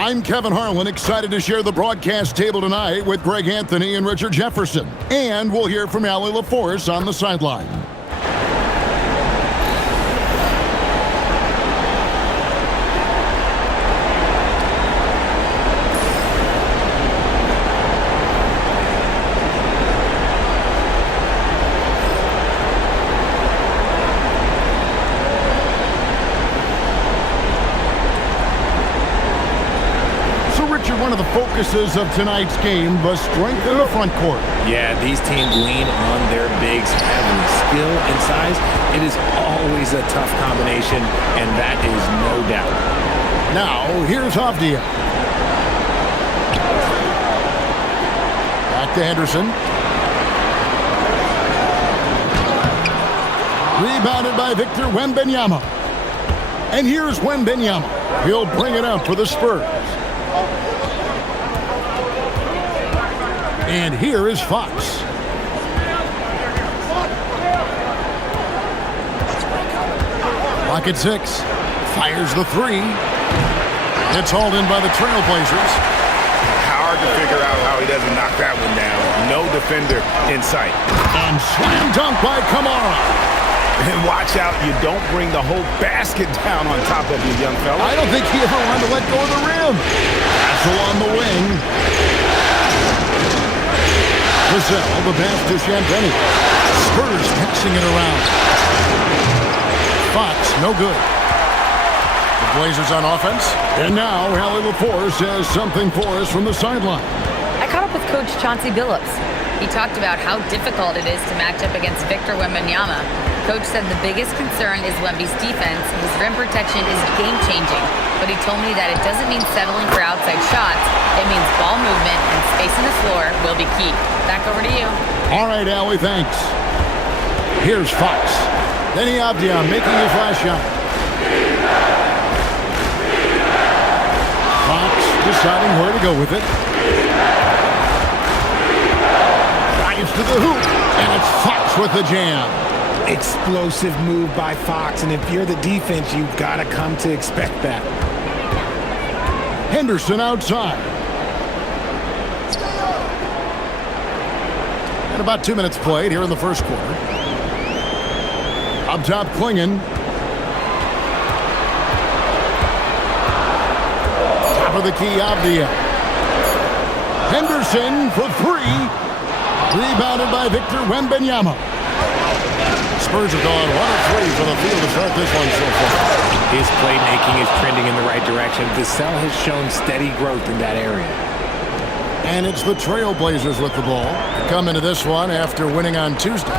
I'm Kevin Harlan, excited to share the broadcast table tonight with Greg Anthony and Richard Jefferson. And we'll hear from Allie LaForce on the sideline. One of the focuses of tonight's game, the strength in the front court. Yeah, these teams lean on their bigs heavily. Skill and size, it is always a tough combination, and that is no doubt. Now, here's Avdia. Back to Henderson. Rebounded by Victor Wembanyama. And here's Wembanyama. He'll bring it up for the Spurs. And here is Fox. Clock at 6. Fires the 3. It's hauled in by the Trailblazers. Hard to figure out how he doesn't knock that one down. No defender in sight. And slam dunk by Kamara. And watch out, you don't bring the whole basket down on top of you, young fella. I don't think he ever wanted to let go of the rim. Tassel on the wing. Vassell, the pass to Champagnie. Spurs passing it around. Fox, no good. The Blazers on offense. And now, Allie LaForce has something for us from the sideline. I caught up with Coach Chauncey Billups. He talked about how difficult it is to match up against Victor Wembanyama. Coach said the biggest concern is Wemby's defense. His rim protection is game-changing, but he told me that it doesn't mean settling for outside shots. It means ball movement and spacing the floor will be key. Back over to you. All right, Allie, thanks. Here's Fox. Then Avdia making his last shot. Fox deciding where to go with it. Drives to the hoop, and it's Fox with the jam. Explosive move by Fox, and if you're the defense, you've got to come to expect that. Henderson outside. And about 2 minutes played here in the first quarter. Up top, Klingon. Top of the key, Avdia. Henderson for 3. Rebounded by Victor Wembanyama. Spurs have gone 1 of 3 from the field to start this one so far. His playmaking is trending in the right direction. Vassell has shown steady growth in that area. And it's the Trailblazers with the ball. They come into this one after winning on Tuesday.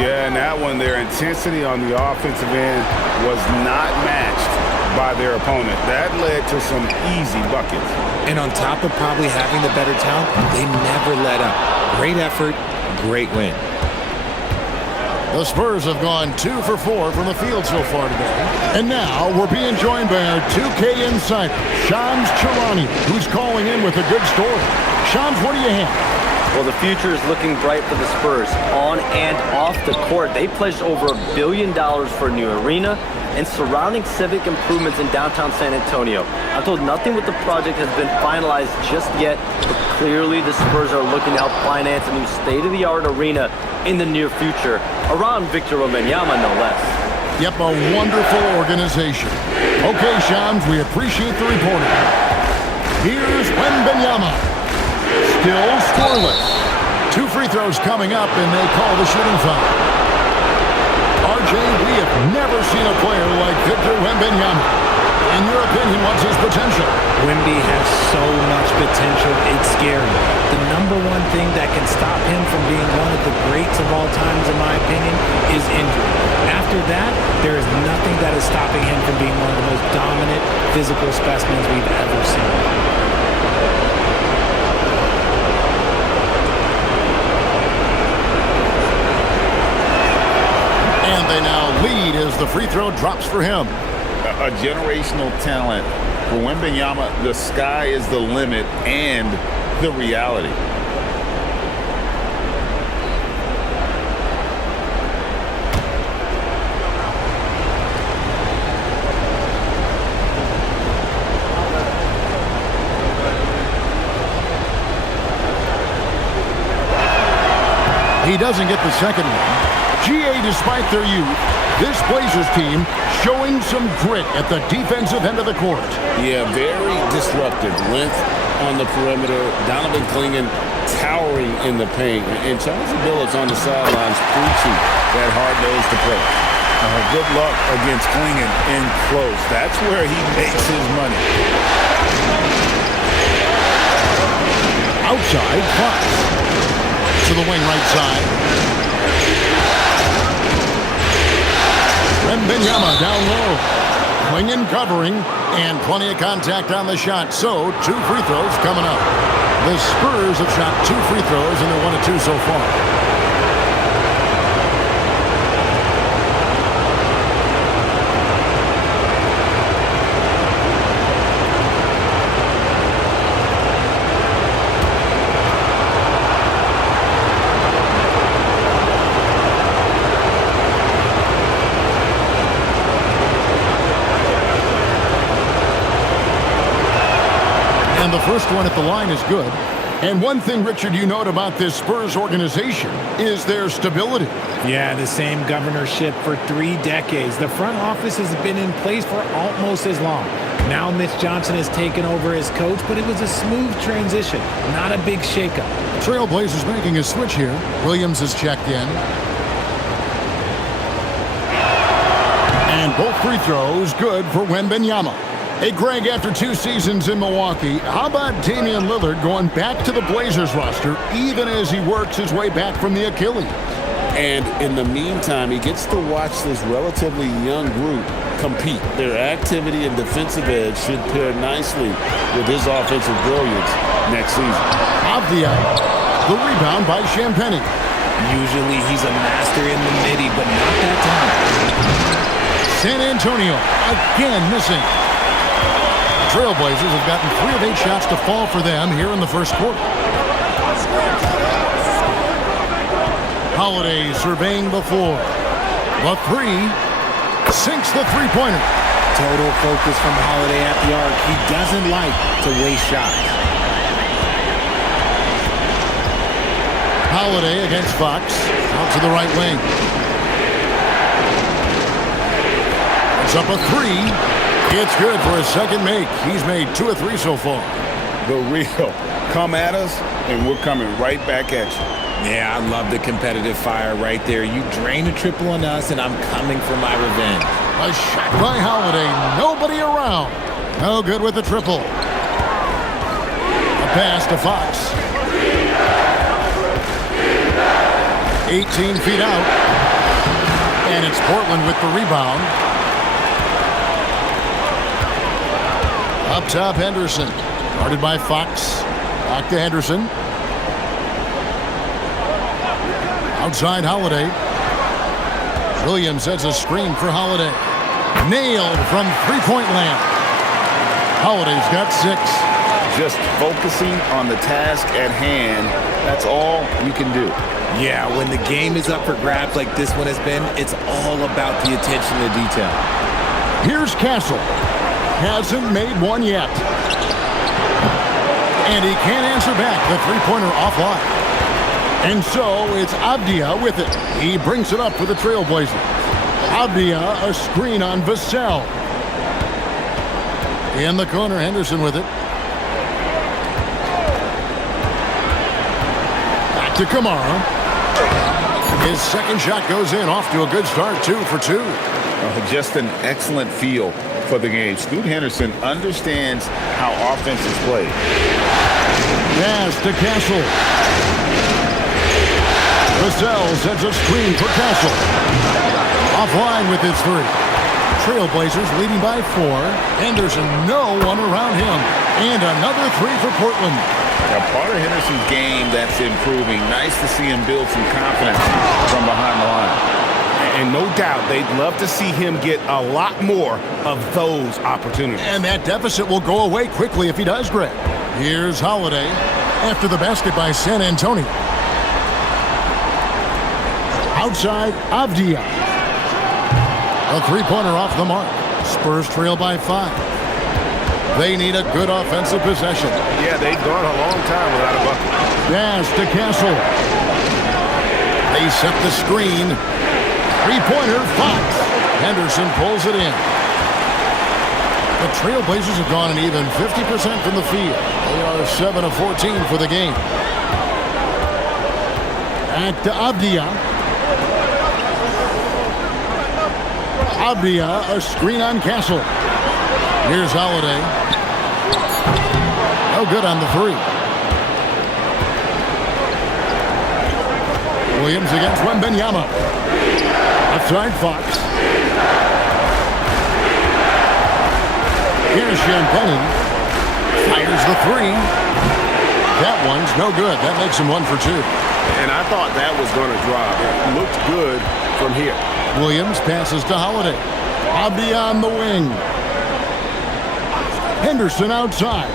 Yeah, and that one, their intensity on the offensive end was not matched by their opponent. That led to some easy buckets. And on top of probably having the better talent, they never let up. Great effort, great win. The Spurs have gone 2 for 4 from the field so far today. And now we're being joined by our 2K insider, Shams Charania, who's calling in with a good story. Shams, what do you have? Well, the future is looking bright for the Spurs. On and off the court, they pledged over $1 billion for a new arena and surrounding civic improvements in downtown San Antonio. I'm told nothing with the project has been finalized just yet, but clearly the Spurs are looking to help finance a new state-of-the-art arena in the near future, around Victor Wembanyama, no less. Yep, a wonderful organization. Okay, Shams, we appreciate the reporting. Here's Wembanyama. Still scoreless. 2 free throws coming up, and they call the shooting foul. RJ, we have never seen a player like Victor Wembanyama. In your opinion, what's his potential? Wemby has so much potential, it's scary. The number one thing that can stop him from being one of the greats of all times, in my opinion, is injury. After that, there is nothing that is stopping him from being one of the most dominant physical specimens we've ever seen. And they now lead as the free throw drops for him. A generational talent. For Wembanyama, the sky is the limit and the reality. He doesn't get the second one. GA, despite their youth, this Blazers team showing some grit at the defensive end of the court. Yeah, very disruptive. Length on the perimeter. Donovan Clingan towering in the paint. And Chauncey Billups on the sidelines preaching that hard-nosed approach. Good luck against Clingan in close. That's where he makes his money. Outside, Fox. To the wing right side. Wembanyama down low. Clingan covering, and plenty of contact on the shot. So, 2 free throws coming up. The Spurs have shot 2 free throws, and they're 1 of 2 so far. And the first one at the line is good. And one thing, Richard, you note about this Spurs organization is their stability. Yeah, the same governorship for 3 decades. The front office has been in place for almost as long. Now Mitch Johnson has taken over as coach, but it was a smooth transition, not a big shakeup. Trailblazers making a switch here. Williams is checked in. And both free throws good for Wembanyama. Hey, Greg, after 2 seasons in Milwaukee, how about Damian Lillard going back to the Blazers roster even as he works his way back from the Achilles? And in the meantime, he gets to watch this relatively young group compete. Their activity and defensive edge should pair nicely with his offensive brilliance next season. Avdia, the rebound by Champagnie. Usually he's a master in the midi, but not that time. San Antonio again missing. Trailblazers have gotten 3 of 8 shots to fall for them here in the first quarter. Holiday surveying the floor. The 3 sinks the three-pointer. Total focus from Holiday at the arc. He doesn't like to waste shots. Holiday against Fox. Out to the right wing. It's up a 3. It's good for a second make. He's made 2 of 3 so far. The real. Come at us, and we're coming right back at you. Yeah, I love the competitive fire right there. You drain a triple on us, and I'm coming for my revenge. A shot by Holiday. Nobody around. No good with the triple. A pass to Fox. 18 feet out. And it's Portland with the rebound. Up top, Henderson. Guarded by Fox. Back to Henderson. Outside, Holiday. Williams sets a screen for Holiday. Nailed from three-point land. Holiday's got 6. Just focusing on the task at hand, that's all you can do. Yeah, when the game is up for grabs like this one has been, it's all about the attention to detail. Here's Castle. Hasn't made one yet. And he can't answer back. The three-pointer offline. And so it's Avdia with it. He brings it up for the Trailblazers. Avdia, a screen on Vassell. In the corner, Henderson with it. Back to Kamara. His second shot goes in, off to a good start, 2 for 2. Just an excellent feel for the game. Scoot Henderson understands how offense is played. Pass to Castle. Vassell sets a screen for Castle. Offline with his 3. Trailblazers leading by 4. Henderson, no one around him. And another 3 for Portland. Now, part of Henderson's game that's improving. Nice to see him build some confidence from behind the line. And no doubt they'd love to see him get a lot more of those opportunities. And that deficit will go away quickly if he does, Greg. Here's Holiday after the basket by San Antonio. Outside, Avdia. A three-pointer off the mark. Spurs trail by 5. They need a good offensive possession. Yeah, they've gone a long time without a bucket. Pass to Castle. They set the screen. Three-pointer, Fox. Henderson pulls it in. The Trailblazers have gone an even 50% from the field. They are 7 of 14 for the game. Back to Avdia. Avdia, a screen on Castle. Here's Holiday. No good on the three. Williams against Wembanyama. Left side, Fox. Here's Champagne. Fires the three. That one's no good. That makes him 1 for 2. And I thought that was going to drop. It looked good from here. Williams passes to Holiday. Hobby on the wing. Henderson outside.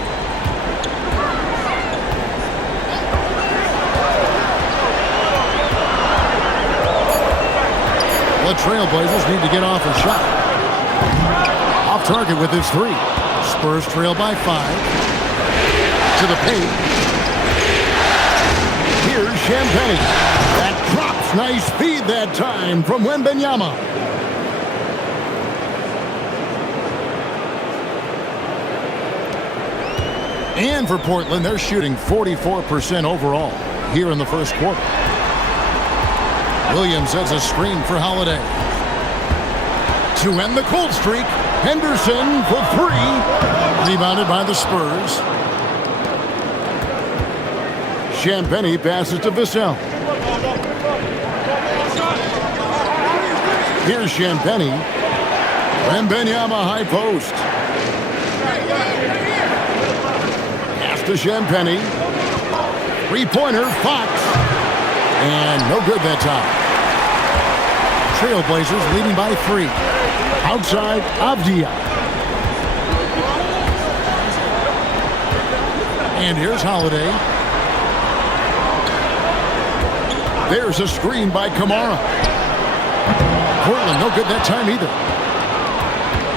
The Trailblazers need to get off a shot. Off target with his three. Spurs trail by 5. To the paint. Here's Champagne. That drops. Nice feed that time from Wembanyama. And for Portland, they're shooting 44% overall here in the first quarter. Williams has a screen for Holiday. To end the cold streak, Henderson for 3. Rebounded by the Spurs. Champagne passes to Vassell. Here's Champagne. Wembanyama high post. Pass to Champagne. Three-pointer, Fox. And no good that time. Trailblazers leading by 3. Outside, Avdia. And here's Holiday. There's a screen by Kamara. Portland, no good that time either.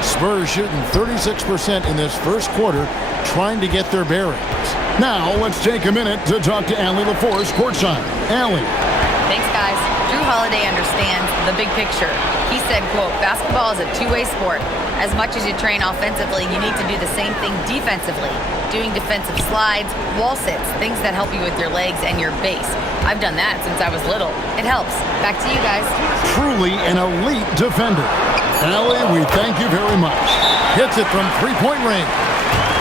Spurs shooting 36% in this first quarter, trying to get their bearings. Now, let's take a minute to talk to Allie LaForce courtside. Allie. Thanks, guys. Drew Holiday understands the big picture. He said, quote, basketball is a two-way sport. As much as you train offensively, you need to do the same thing defensively. Doing defensive slides, wall sits, things that help you with your legs and your base. I've done that since I was little. It helps. Back to you guys. Truly an elite defender. Allie, we thank you very much. Hits it from three-point range.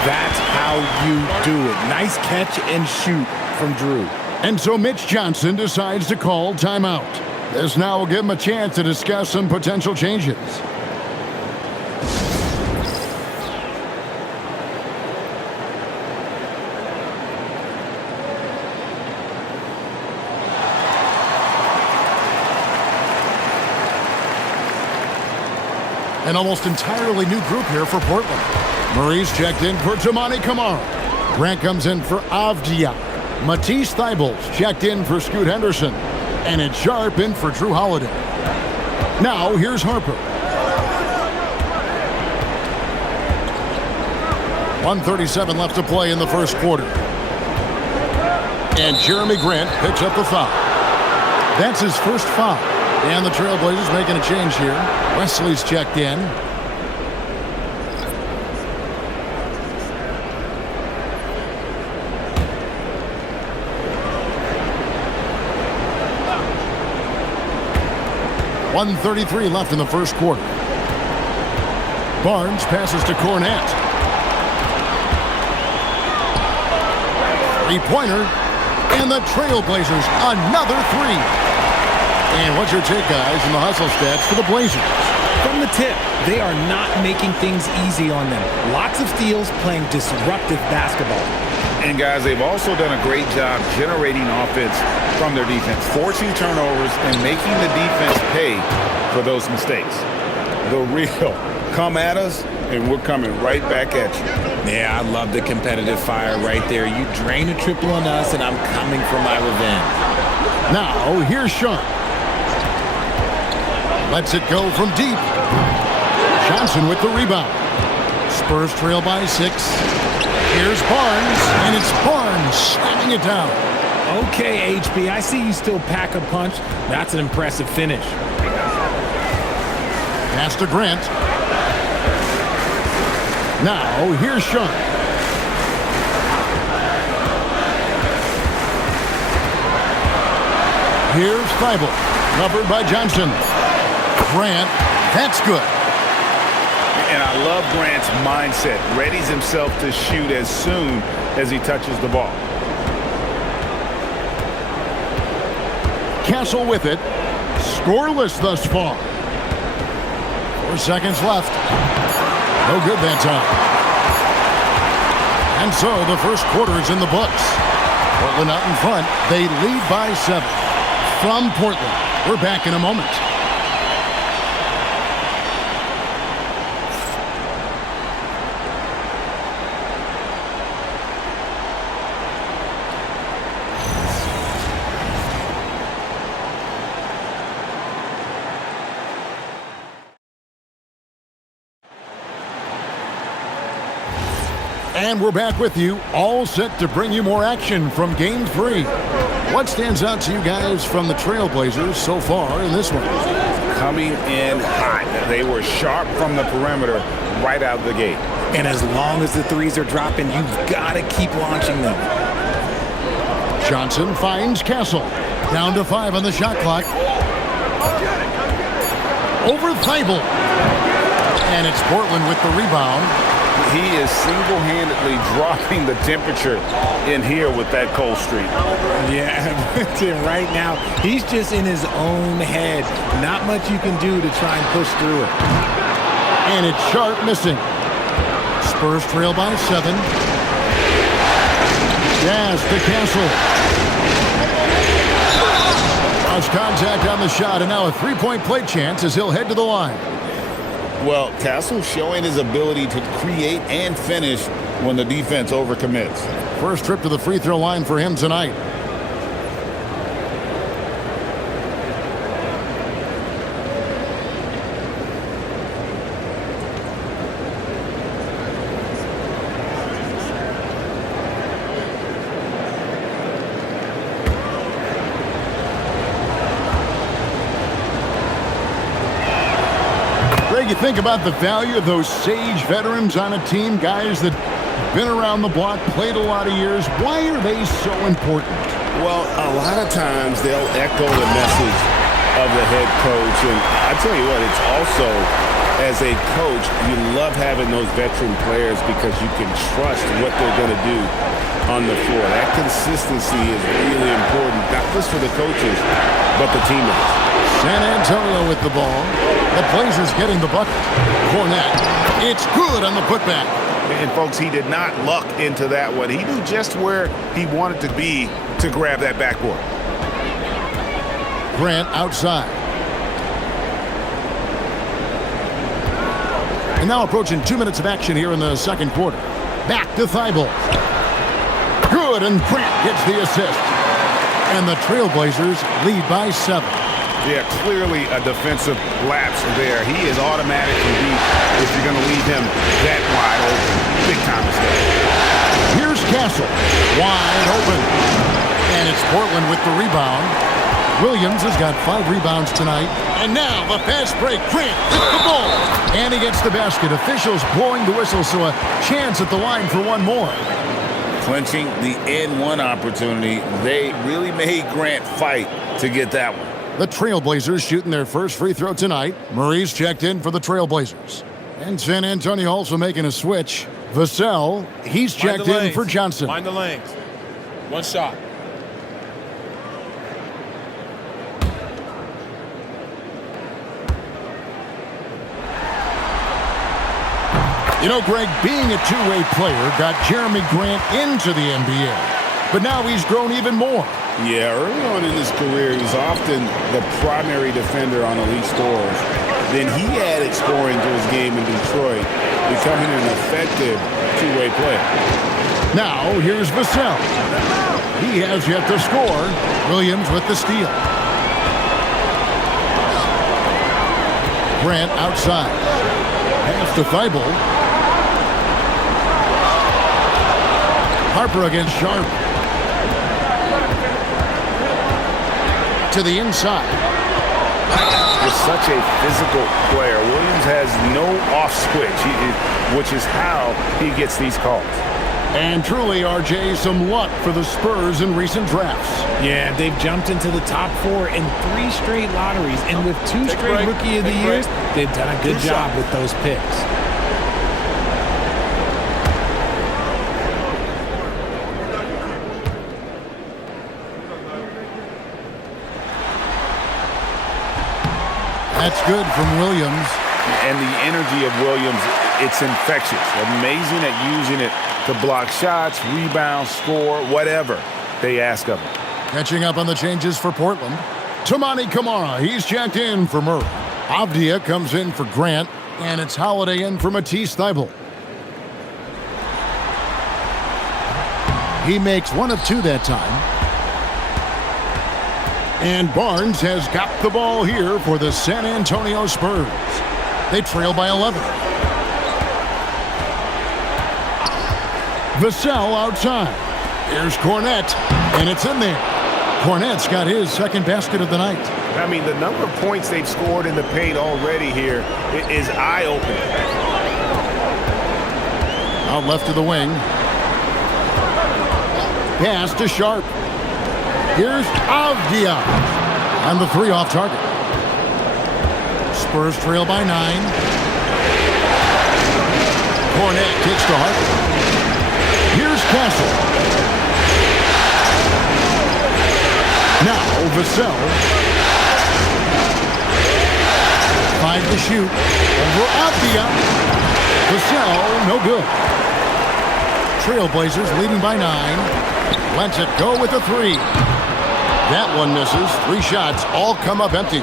That's how you do it. Nice catch and shoot from Drew. And so Mitch Johnson decides to call timeout. This now will give him a chance to discuss some potential changes. An almost entirely new group here for Portland. Murray's checked in for Tamani Kamara. Grant comes in for Avdia. Matisse Thybulle's checked in for Scoot Henderson. And it's Sharp in for Drew Holiday. Now, here's Harper. 1:37 left to play in the first quarter. And Jeremy Grant picks up the foul. That's his first foul. And the Trailblazers making a change here. Wesley's checked in. .133 left in the first quarter. Barnes passes to Cornette. Three-pointer. And the Trailblazers, another 3. And what's your take, guys, in the hustle stats for the Blazers? From the tip, they are not making things easy on them. Lots of steals, playing disruptive basketball. And, guys, they've also done a great job generating offense from their defense, forcing turnovers and making the defense pay for those mistakes. The real come at us, and we're coming right back at you. Yeah, I love the competitive fire right there. You drain a triple on us, and I'm coming for my revenge. Now, here's Sharp. Lets it go from deep. Johnson with the rebound. Spurs trail by 6. Here's Barnes, and it's Barnes slamming it down. Okay, HB, I see you still pack a punch. That's an impressive finish. Pass to Grant. Now, here's Sean. Here's Thibault. Covered by Johnson. Grant, that's good. And I love Grant's mindset. Readies himself to shoot as soon as he touches the ball. Castle with it. Scoreless thus far. 4 seconds left. No good that time. And so the first quarter is in the books. Portland out in front. They lead by 7. From Portland, we're back in a moment. And we're back with you, all set to bring you more action from Game 3. What stands out to you guys from the Trailblazers so far in this one? Coming in hot. They were sharp from the perimeter right out of the gate. And as long as the threes are dropping, you've got to keep launching them. Johnson finds Castle. Down to 5 on the shot clock. Over Thibault. And it's Portland with the rebound. He is single-handedly dropping the temperature in here with that cold streak. Yeah, right now, he's just in his own head. Not much you can do to try and push through it. And it's Sharp missing. Spurs trail by 7. Yes, to Castle. Lost contact on the shot, and now a three-point play chance as he'll head to the line. Well, Castle showing his ability to create and finish when the defense overcommits. First trip to the free throw line for him tonight. You think about the value of those sage veterans on a team, guys that been around the block, played a lot of years. Why are they so important? Well, a lot of times they'll echo the message of the head coach. And I tell you what, it's also, as a coach, you love having those veteran players because you can trust what they're going to do on the floor. That consistency is really important, not just for the coaches, but the teammates. San Antonio with the ball. The Blazers getting the bucket. Hornet. It's good on the putback. And, folks, he did not luck into that one. He knew just where he wanted to be to grab that backboard. Grant outside. And now approaching 2 minutes of action here in the second quarter. Back to Thibault. Good, and Grant gets the assist. And the Trailblazers lead by 7. Yeah, clearly a defensive lapse there. He is automatically beat if you're going to leave him that wide open. Big time mistake. Here's Castle. Wide open. And it's Portland with the rebound. Williams has got 5 rebounds tonight. And now the fast break. Grant with the ball. And he gets the basket. Officials blowing the whistle, so a chance at the line for one more. Clinching the N1 opportunity. They really made Grant fight to get that one. The Trailblazers shooting their first free throw tonight. Murray's checked in for the Trailblazers. And San Antonio also making a switch. Vassell, he's checked in for Johnson. Mind the lanes. One shot. You know, Greg, being a two-way player got Jeremy Grant into the NBA. But now he's grown even more. Yeah, early on in his career, he was often the primary defender on elite scorers. Then he added scoring to his game in Detroit, becoming an effective two-way player. Now, here's Vassell. He has yet to score. Williams with the steal. Grant outside. Pass to Thibault. Harper against Sharp. to the inside. Is such a physical player. Williams has no off switch, which is how he gets these calls. And truly, RJ, some luck for the Spurs in recent drafts. Yeah, they've jumped into the top 4 in 3 straight lotteries, and with 2 straight Rookie of the Years, they've done a good job with those picks. That's good from Williams. And the energy of Williams, it's infectious. Amazing at using it to block shots, rebound, score, whatever they ask of him. Catching up on the changes for Portland. Toumani Camara, he's checked in for Murray. Avdia comes in for Grant, and it's Holiday in for Matisse Thybulle. He makes 1 of 2 that time. And Barnes has got the ball here for the San Antonio Spurs. They trail by 11. Vassell outside. Here's Cornette, and it's in there. Cornette's got his second basket of the night. I mean, the number of points they've scored in the paint already here is eye-opening. Out left to the wing. Pass to Sharp. Here's Avdia. And the 3 off target. Spurs trail by 9. Cornette kicks to Harper. Here's Castle. Now Vassell. 5 to shoot. Over Avdia. Vassell, no good. Trailblazers leading by 9. Lets it go with a 3. That one misses. 3 shots all come up empty.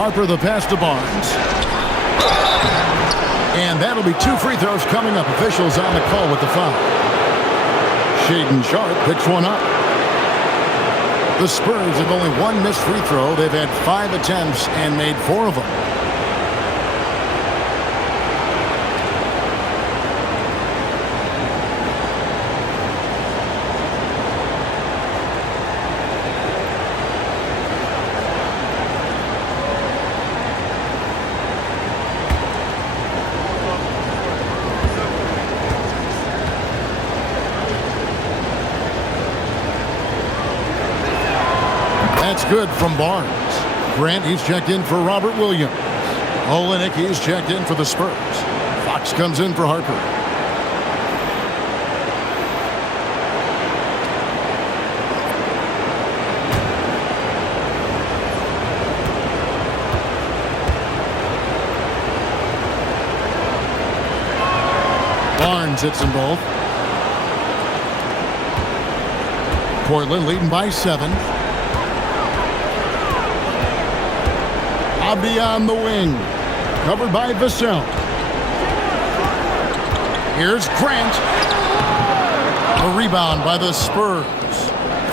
Harper the pass to Barnes. And that'll be 2 free throws coming up. Officials on the call with the foul. Shaedon Sharp picks 1 up. The Spurs have only 1 missed free throw. They've had 5 attempts and made 4 of them. That's good from Barnes. Grant, he's checked in for Robert Williams. Olenek, he's checked in for the Spurs. Fox comes in for Harper. Barnes hits them both. Portland leading by 7. Avdia on the wing. Covered by Vassell. Here's Grant. A rebound by the Spurs.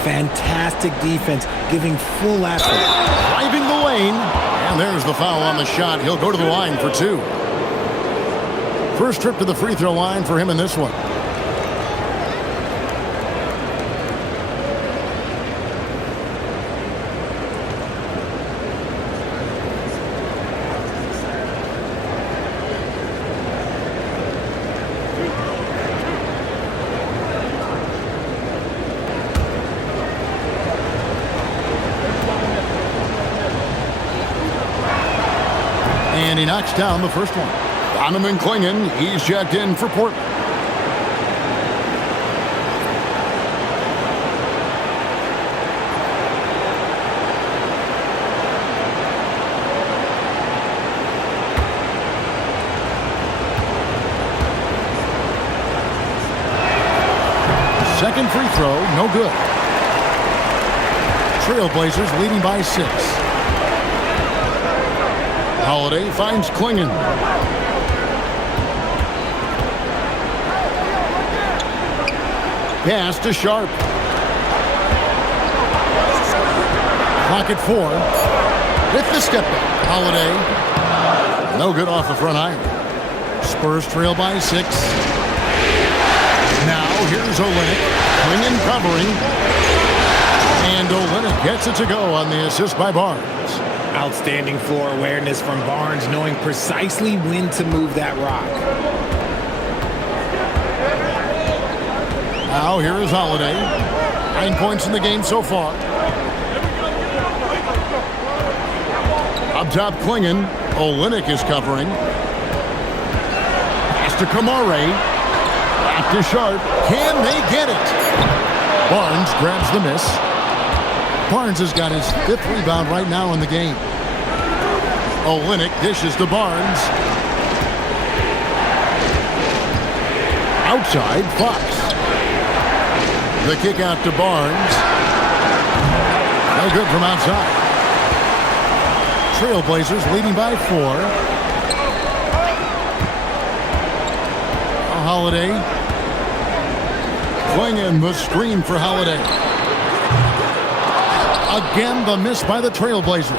Fantastic defense, giving full effort. Driving the lane. And there's the foul on the shot. He'll go to the line for 2. First trip to the free throw line for him in this one. And he knocks down the first one. Donovan Clingan, he's checked in for Portland. Second free throw, no good. Trailblazers leading by 6. Holiday finds Clingan. Pass to Sharp. Clock at 4. With the step back. Holiday. No good off the front iron. Spurs trail by 6. Now here's Olenek. Clingan covering. And Olynyk gets it to go on the assist by Barnes. Outstanding floor awareness from Barnes, knowing precisely when to move that rock. Now here is Holiday. 9 points in the game so far. Up top, Klingon. Olynyk is covering. Pass to Kamare. Back to Sharp. Can they get it? Barnes grabs the miss. Barnes has got his 5th rebound right now in the game. Olynyk dishes to Barnes. Outside, Fox. The kick out to Barnes. No good from outside. Trailblazers leading by 4. Holiday. Klingon the screen for Holiday. Again, the miss by the Trailblazers.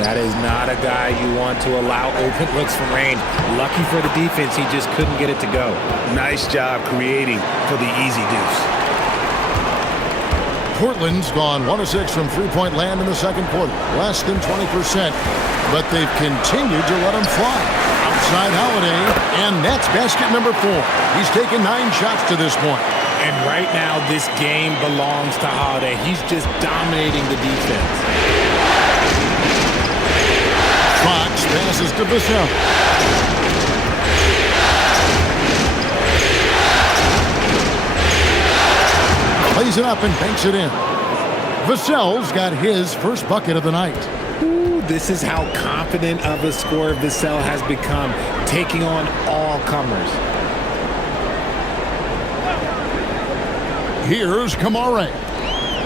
That is not a guy you want to allow open looks from range. Lucky for the defense, he just couldn't get it to go. Nice job creating for the easy deuce. Portland's gone 1 of 6 from three-point land in the second quarter. Less than 20%, but they've continued to let them fly. Outside Holiday, and that's basket number 4. He's taken 9 shots to this point. And right now, this game belongs to Holiday. He's just dominating the defense. Fox passes to Vassell. Plays it up and banks it in. Vassell's got his first bucket of the night. Ooh, this is how confident of a scorer Vassell has become, taking on all comers. Here's Kamare.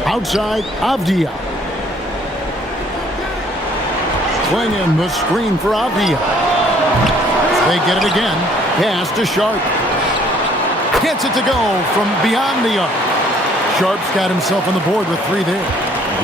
Outside, Avdia. Klingon the screen for Avdia. They get it again. Pass to Sharp. Gets it to go from beyond the arc. Sharp's got himself on the board with 3 there.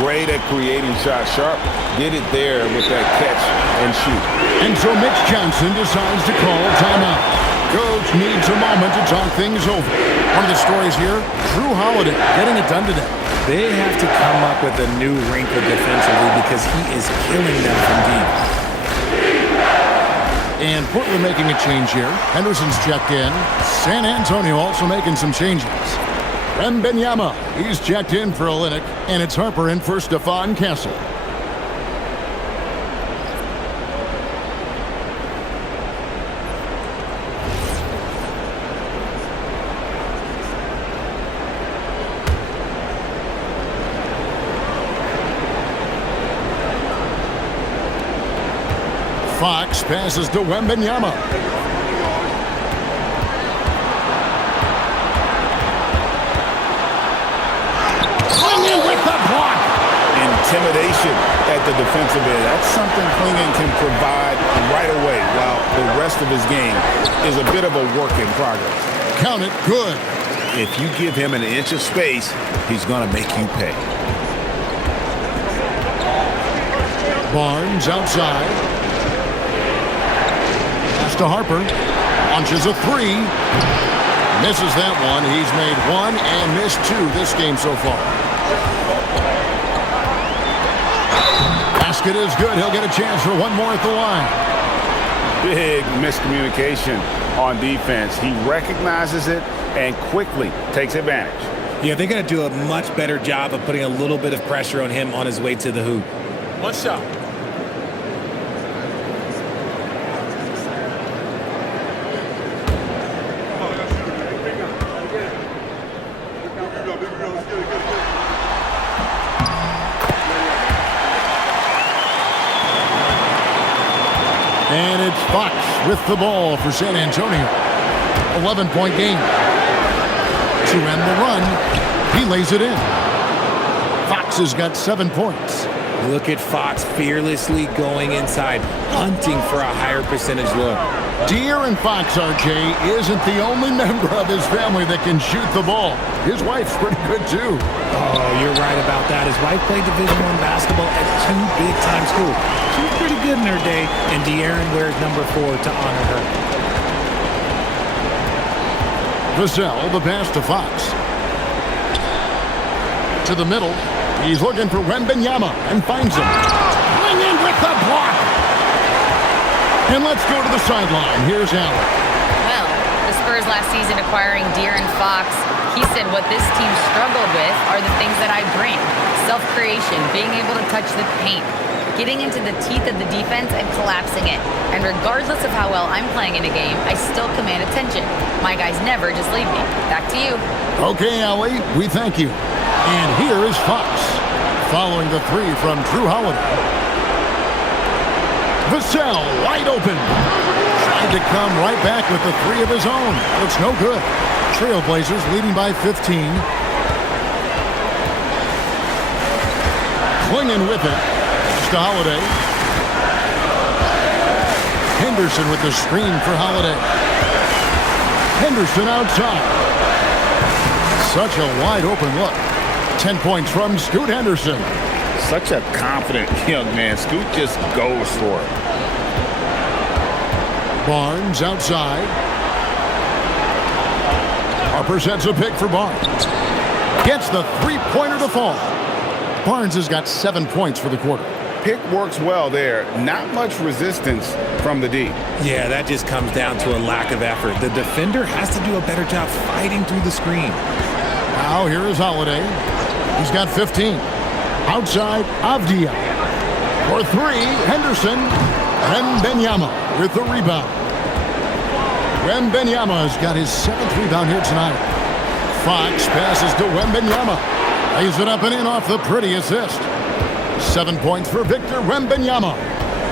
Great at creating shots. Sharp did it there with that catch and shoot. And so Mitch Johnson decides to call timeout. Coach needs a moment to talk things over. One of the stories here, Drew Holiday getting it done today. They have to come up with a new wrinkle defensively because he is killing them from deep. And Portland making a change here. Henderson's checked in. San Antonio also making some changes. Wembanyama, he's checked in for Olynyk, and it's Harper in for Stephon Castle. Fox passes to Wembanyama. Intimidation at the defensive end. That's something Klingon can provide right away, while the rest of his game is a bit of a work in progress. Count it, good. If you give him an inch of space, he's going to make you pay. Barnes outside. Pass to Harper. Launches a 3. Misses that one. He's made 1 and missed 2 this game so far. Basket is good. He'll get a chance for 1 more at the line. Big miscommunication on defense. He recognizes it and quickly takes advantage. Yeah, they're going to do a much better job of putting a little bit of pressure on him on his way to the hoop. 1 shot. And it's Fox with the ball for San Antonio. 11-point game. To end the run, he lays it in. Fox has got 7 points. Look at Fox fearlessly going inside, hunting for a higher percentage look. De'Aaron Fox, RJ, isn't the only member of his family that can shoot the ball. His wife's pretty good, too. Oh, you're right about that. His wife played Division I basketball at 2 big-time schools. She was pretty good in her day, and De'Aaron wears number 4 to honor her. Vassell, the pass to Fox. To the middle. He's looking for Wembanyama and finds him. Bring in with the block. And let's go to the sideline. Here's Allen. Well, the Spurs last season acquiring De'Aaron Fox, he said what this team struggled with are the things that I bring. Self-creation, being able to touch the paint, getting into the teeth of the defense and collapsing it. And regardless of how well I'm playing in a game, I still command attention. My guys never just leave me. Back to you. Okay, Allie, we thank you. And here is Fox, following the three from Drew Holiday. Vassell, wide open. Tried to come right back with the three of his own. It's no good. Trailblazers leading by 15. Clinging with it. To Holiday. Henderson with the screen for Holiday. Henderson outside. Such a wide open look. 10 points from Scoot Henderson. Such a confident young man. Scoot just goes for it. Barnes outside. Harper sets a pick for Barnes. Gets the three-pointer to fall. Barnes has got 7 points for the quarter. Pick works well there. Not much resistance from the D. Yeah, that just comes down to a lack of effort. The defender has to do a better job fighting through the screen. Now here is Holiday. He's got 15. Outside, Avdia. For three, Henderson. Wembanyama with the rebound. Wembanyama has got his 7th rebound here tonight. Fox passes to Wembanyama. Lays it up and in off the pretty assist. 7 points for Victor Wembanyama.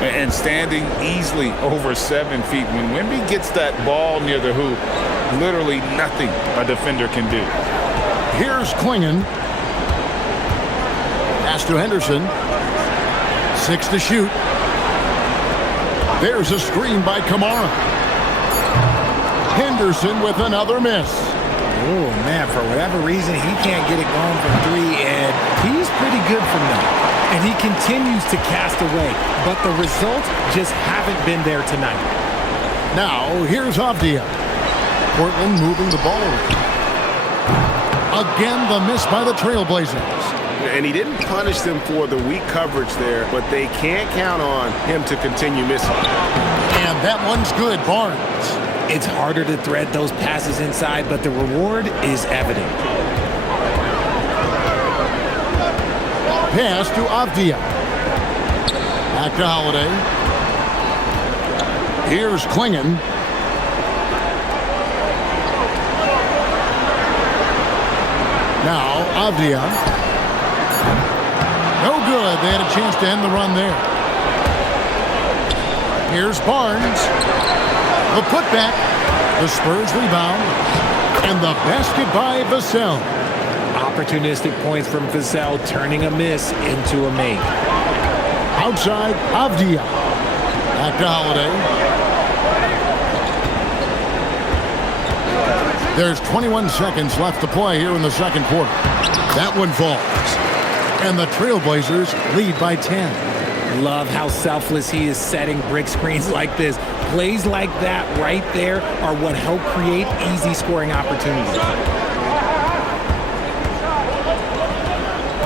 And standing easily over 7 feet. When Wemby gets that ball near the hoop, literally nothing a defender can do. Here's Klingon. Pass to Henderson. 6 to shoot. There's a screen by Kamara. Henderson with another miss. Oh, man, for whatever reason, he can't get it going from 3, and he's pretty good from that. And he continues to cast away, but the results just haven't been there tonight. Now, here's Avdia. Portland moving the ball. Again, the miss by the Trailblazers. And he didn't punish them for the weak coverage there, but they can't count on him to continue missing. And that one's good, Barnes. It's harder to thread those passes inside, but the reward is evident. Pass to Avdia. Back to Holiday. Here's Klingon. Now Avdia. No good. They had a chance to end the run there. Here's Barnes. The putback. The Spurs rebound. And the basket by Vassell. Opportunistic points from Vassell, turning a miss into a make. Outside, Avdia. Back to Holiday. There's 21 seconds left to play here in the second quarter. That one falls. And the Trailblazers lead by 10. Love how selfless he is setting brick screens like this. Plays like that right there are what help create easy scoring opportunities.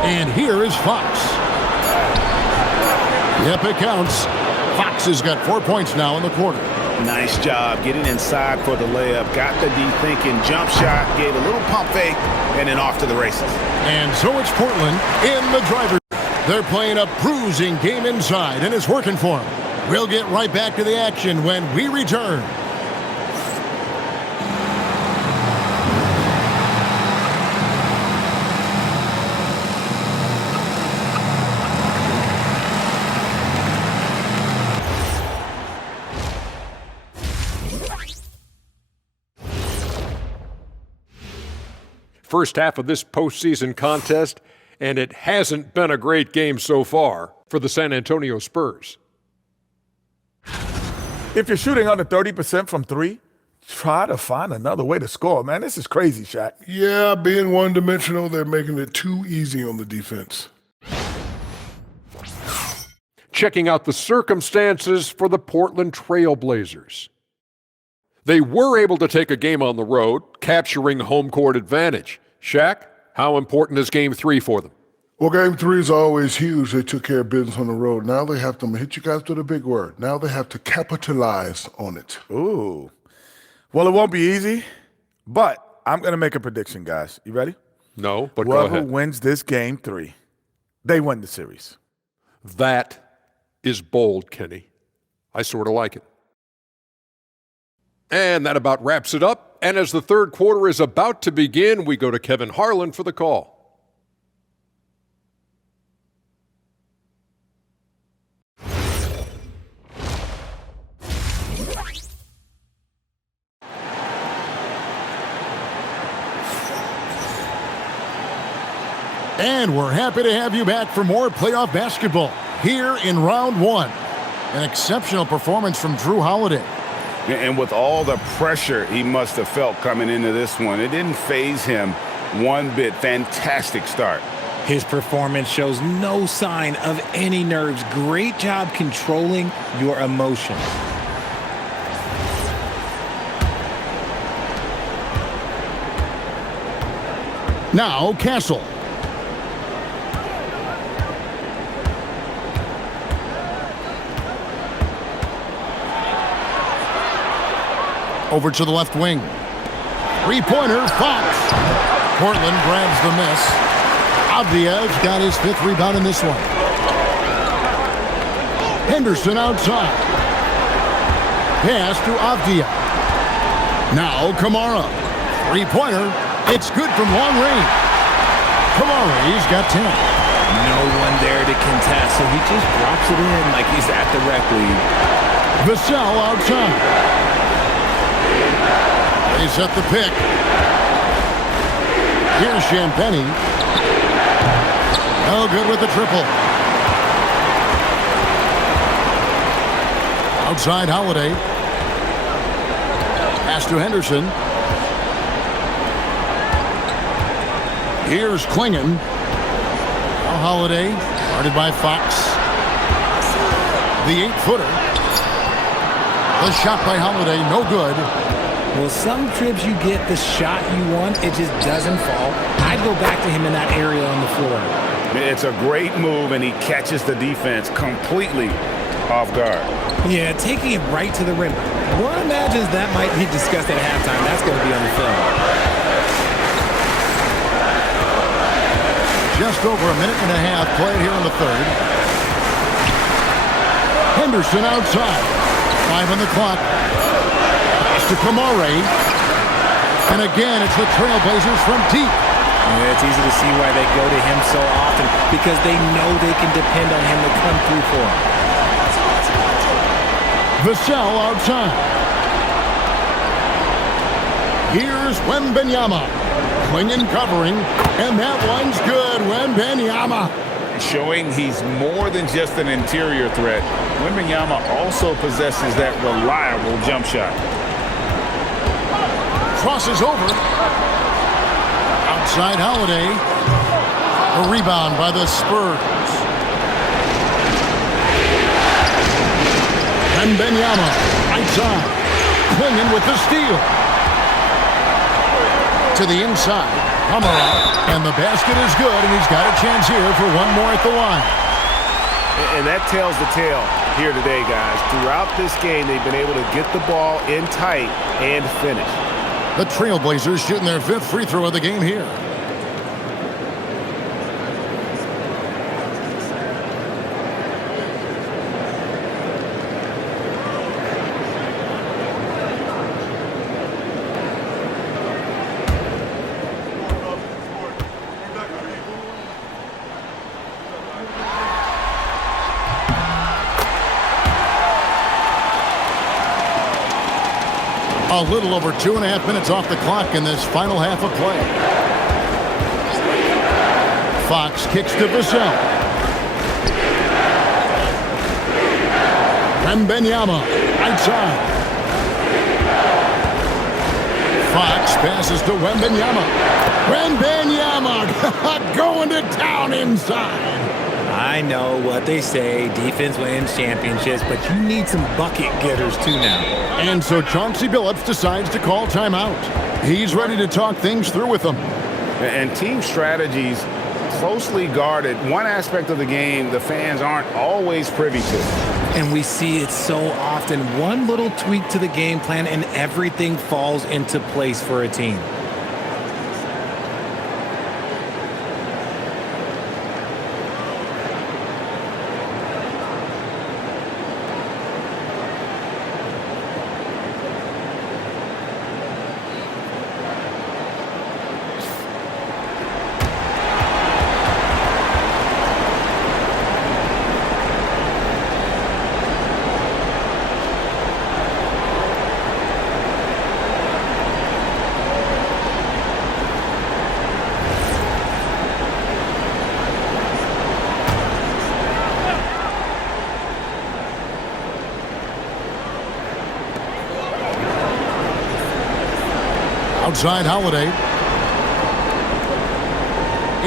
And here is Fox. Yep, it counts. Fox has got 4 points now in the quarter. Nice job getting inside for the layup. Got the D thinking. Jump shot. Gave a little pump fake. And then off to the races. And so it's Portland in the driver's. They're playing a bruising game inside, and it's working for them. We'll get right back to the action when we return. First half of this postseason contest, and it hasn't been a great game so far for the San Antonio Spurs. If you're shooting under 30% from 3, try to find another way to score. Man, this is crazy, Shaq. Yeah, being one-dimensional, they're making it too easy on the defense. Checking out the circumstances for the Portland Trailblazers. They were able to take a game on the road, capturing home court advantage. Shaq, how important is Game 3 for them? Well, game 3 is always huge. They took care of business on the road. Now they have to hit you guys with a big word. Now they have to capitalize on it. Ooh. Well, it won't be easy, but I'm going to make a prediction, guys. You ready? No, but go Whoever ahead. wins this game 3, they win the series. That is bold, Kenny. I sort of like it. And that about wraps it up. And as the third quarter is about to begin, we go to Kevin Harlan for the call. And we're happy to have you back for more playoff basketball here in round 1. An exceptional performance from Drew Holiday. And with all the pressure he must have felt coming into this one, it didn't faze him one bit. Fantastic start. His performance shows no sign of any nerves. Great job controlling your emotions. Now Castle. Over to the left wing. Three-pointer, Fox. Portland grabs the miss. Avdia's got his 5th rebound in this one. Henderson outside. Pass to Avdia. Now Kamara. Three-pointer. It's good from long range. Kamara's got 10. No one there to contest, so he just drops it in like he's at the rec league. Vassell outside. They set the pick. Here's Champagny. No good with the triple. Outside Holiday. Pass to Henderson. Here's Klingon. Now Holiday, guarded by Fox. The 8-footer. The shot by Holiday, no good. Well, some trips you get the shot you want, it just doesn't fall. I'd go back to him in that area on the floor. It's a great move, and he catches the defense completely off guard. Yeah, taking it right to the rim. One imagines that might be discussed at halftime. That's going to be on the film. Just over a minute and a half played here in the third. Henderson outside. 5 on the clock. To Kamare. And again, it's the Trailblazers from deep. Yeah, it's easy to see why they go to him so often, because they know they can depend on him to come through for them. Vassell outside. Here's Wembanyama. Klingon covering, and that one's good. Wembanyama. Showing he's more than just an interior threat. Wembanyama also possesses that reliable jump shot. Crosses over. Outside Holiday. A rebound by the Spurs. And Wembanyama outside. Klingon with the steal. To the inside. Kamara. And the basket is good, and he's got a chance here for one more at the line. And that tells the tale here today, guys. Throughout this game, they've been able to get the ball in tight and finish. The Trailblazers shooting their 5th free throw of the game here. A little over 2.5 minutes off the clock in this final half of play. Fox kicks to Vassell. Wembanyama outside. Fox passes to Wembanyama. Wembanyama going to town inside. I know what they say, defense wins championships, but you need some bucket getters too now. And so Chauncey Billups decides to call timeout. He's ready to talk things through with them. And team strategies closely guarded. One aspect of the game the fans aren't always privy to. And we see it so often. One little tweak to the game plan and everything falls into place for a team. Outside Holiday.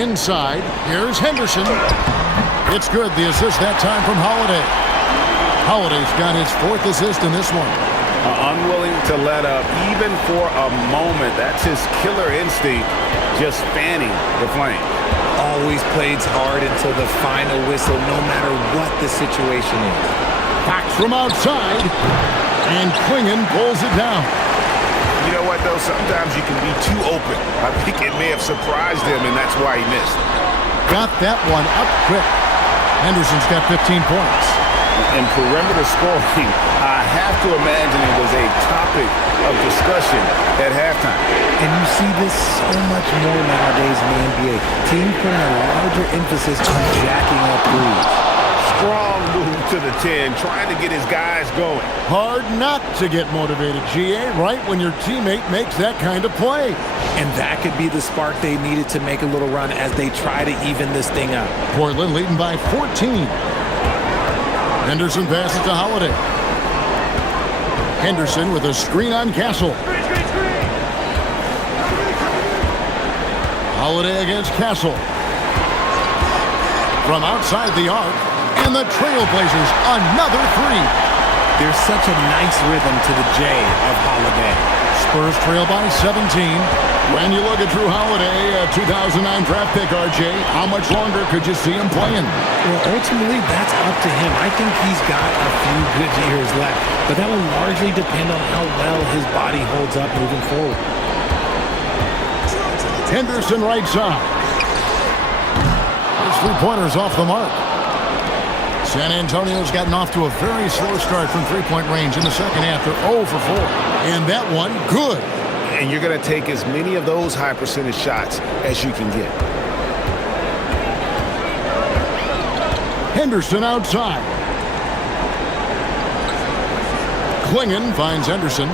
Inside, here's Henderson. It's good, the assist that time from Holiday. Holiday's got his 4th assist in this one. Unwilling to let up even for a moment. That's his killer instinct, just fanning the flame. Always plays hard until the final whistle, no matter what the situation is. Fox from outside, and Klingon pulls it down. You know what, though? Sometimes you can be too open. I think it may have surprised him, and that's why he missed. Got that one up quick. Henderson's got 15 points. And perimeter scoring, I have to imagine it was a topic of discussion at halftime. And you see this so much more nowadays in the NBA. Teams putting a larger emphasis on jacking up threes. Strong move to the 10, trying to get his guys going. Hard not to get motivated, GA, right when your teammate makes that kind of play. And that could be the spark they needed to make a little run as they try to even this thing up. Portland leading by 14. Henderson passes to Holiday. Henderson with a screen on Castle. Holiday against Castle. From outside the arc, and the Trailblazers, another 3. There's such a nice rhythm to the J of Holiday. Spurs trail by 17. When you look at Drew Holiday, a 2009 draft pick, RJ, how much longer could you see him playing? Well, ultimately, that's up to him. I think he's got a few good years left, but that will largely depend on how well his body holds up moving forward. Henderson right side. His 3-pointer's off the mark. San Antonio's gotten off to a very slow start from three-point range in the second half. They're 0 for 4. And that one, good. And you're going to take as many of those high percentage shots as you can get. Henderson outside. Klingon finds Henderson.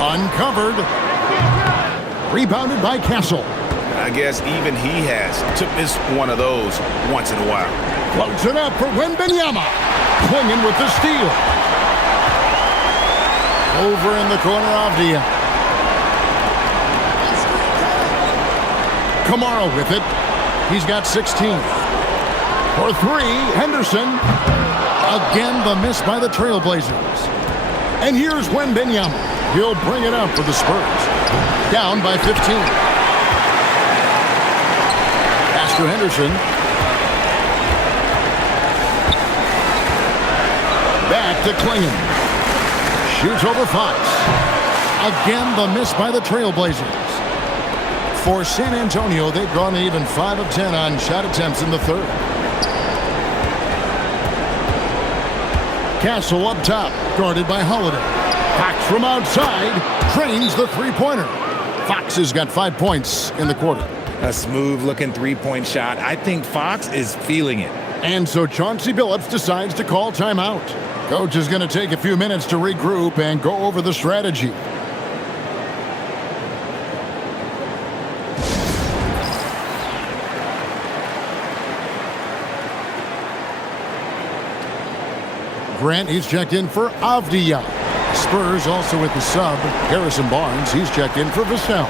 Uncovered. Rebounded by Castle. I guess even he has to miss one of those once in a while. Floats it up for Wembanyama. Klingon with the steal. Over in the corner, Avdia. Kamara with it. He's got 16. For 3, Henderson. Again, the miss by the Trailblazers. And here's Wembanyama. He'll bring it up for the Spurs. Down by 15. To Henderson. Back to Klingon. Shoots over Fox. Again, the miss by the Trailblazers. For San Antonio, they've gone an even 5 of 10 on shot attempts in the third. Castle up top, guarded by Holiday. Fox from outside, drains the 3-pointer. Fox has got 5 points in the quarter. A smooth-looking 3-point shot. I think Fox is feeling it. And so Chauncey Billups decides to call timeout. Coach is going to take a few minutes to regroup and go over the strategy. Grant, he's checked in for Avdia. Spurs also with the sub. Harrison Barnes, he's checked in for Vassell.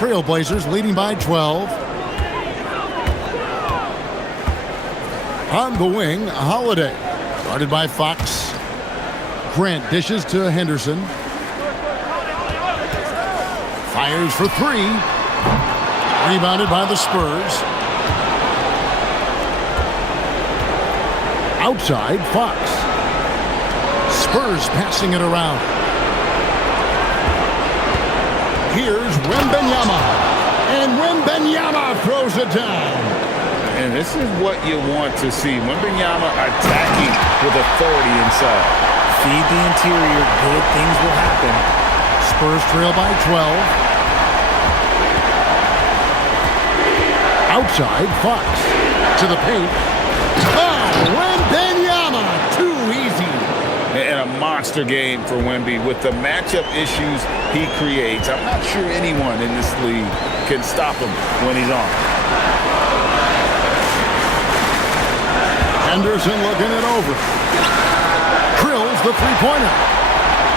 Trailblazers leading by 12. On the wing, Holiday. Guarded by Fox. Grant dishes to Henderson. Fires for three. Rebounded by the Spurs. Outside, Fox. Spurs passing it around. Here's Wembanyama. And Wembanyama throws it down. And this is what you want to see. Wembanyama attacking with authority inside. Feed the interior. Good things will happen. Spurs trail by 12. Outside, Fox. To the paint. Oh, Wembanyama. Too easy. And a monster game for Wemby with the matchup issues he creates. I'm not sure anyone in this league can stop him when he's on. Henderson looking it over. Drills the three-pointer.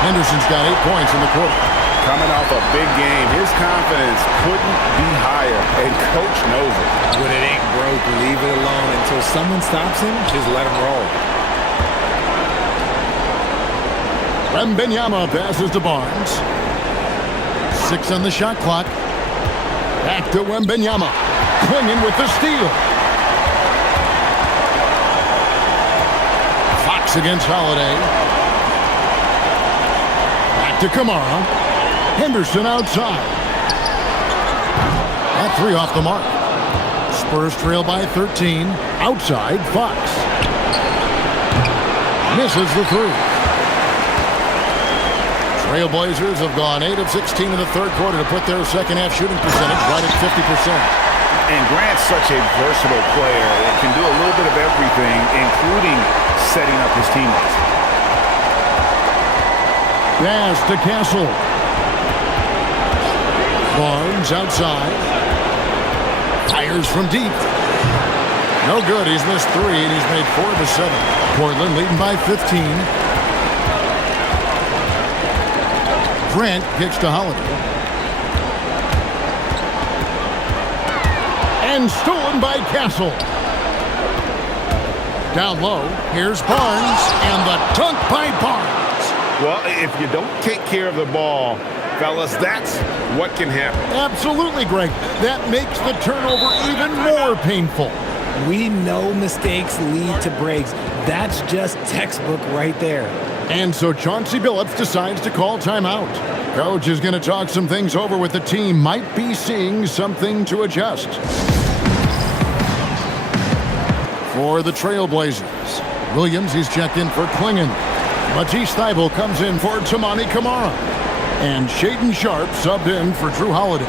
Henderson's got 8 points in the quarter. Coming off a big game, his confidence couldn't be higher, and coach knows it. When it ain't broke, leave it alone. Until someone stops him, just let him roll. Wembanyama passes to Barnes. 6 on the shot clock. Back to Wembanyama. Clinging with the steal. Fox against Holiday. Back to Kamara. Henderson outside. That three off the mark. Spurs trail by 13. Outside, Fox. Misses the three. Trailblazers have gone 8 of 16 in the third quarter to put their second half shooting percentage right at 50%. And Grant's such a versatile player that can do a little bit of everything, including setting up his teammates. Pass to Castle. Barnes outside. Fires from deep. No good. He's missed 3 and he's made 4 of the 7. Portland leading by 15. Grant kicks to Holiday. And stolen by Castle. Down low, here's Barnes, and the dunk by Barnes. Well, if you don't take care of the ball, fellas, that's what can happen. Absolutely, Greg. That makes the turnover even more painful. We know mistakes lead to breaks. That's just textbook right there. And so Chauncey Billups decides to call timeout. Coach is going to talk some things over with the team. Might be seeing something to adjust. For the Trailblazers, Williams, he's checked in for Klingon. Matisse Thybulle comes in for Tamani Kamara. And Shaedon Sharpe subbed in for Drew Holiday.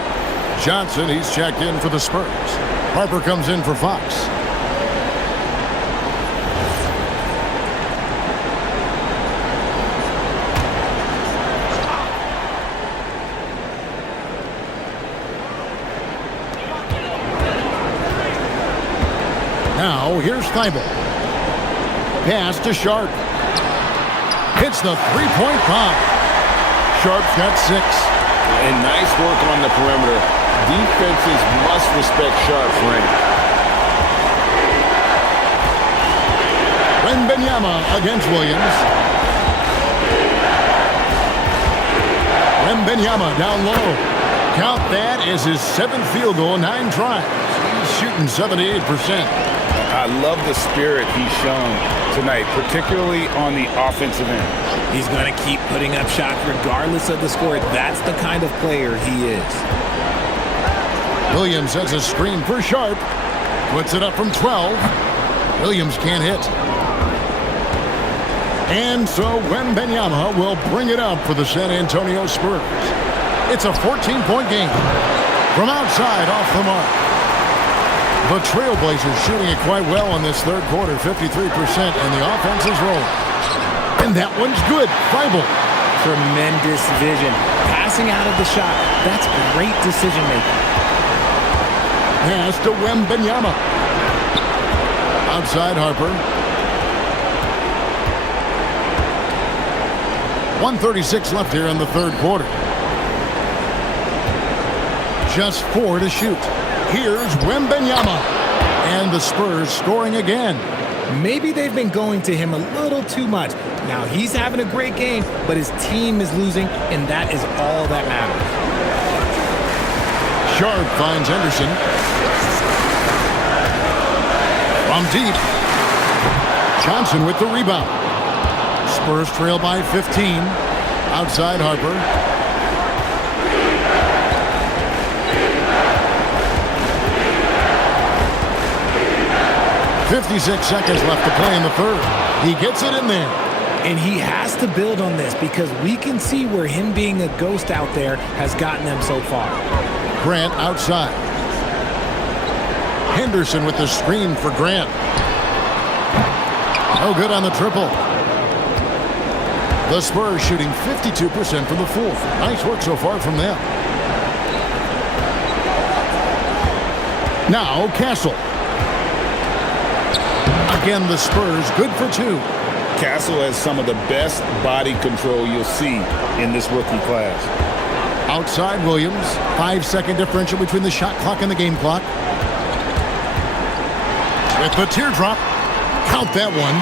Johnson, he's checked in for the Spurs. Harper comes in for Fox. Now, here's Thybulle. Pass to Sharpe. Hits the three-point bomb. Sharpe's got 6. And nice work on the perimeter. Defenses must respect Sharpe's range. Wembanyama against Williams. Wembanyama down low. Count that as his 7th field goal, 9 tries. He's shooting 78%. I love the spirit he's shown tonight, particularly on the offensive end. He's going to keep putting up shots regardless of the score. That's the kind of player he is. Williams has a screen for Sharpe. Puts it up from 12. Williams can't hit. And so Wembanyama will bring it up for the San Antonio Spurs. It's a 14-point game. From outside, off the mark. The Trailblazers shooting it quite well in this third quarter, 53%, and the offense is rolling. And that one's good. Thybulle. Tremendous vision. Passing out of the shot. That's great decision-making. Pass to Wembanyama. Outside Harper. 1:36 left here in the third quarter. Just 4 to shoot. Here's Wembanyama. And the Spurs scoring again. Maybe they've been going to him a little too much. Now he's having a great game, but his team is losing, and that is all that matters. Sharp finds Henderson. From deep. Johnson with the rebound. Spurs trail by 15. Outside Harper. .56 seconds left to play in the third. He gets it in there. And he has to build on this because we can see where him being a ghost out there has gotten them so far. Grant outside. Henderson with the screen for Grant. No good on the triple. The Spurs shooting 52% from the fourth. Nice work so far from them. Now Castle. Again, the Spurs good for two. Castle has some of the best body control you'll see in this rookie class. Outside Williams. 5-second differential between the shot clock and the game clock. With the teardrop. Count that one.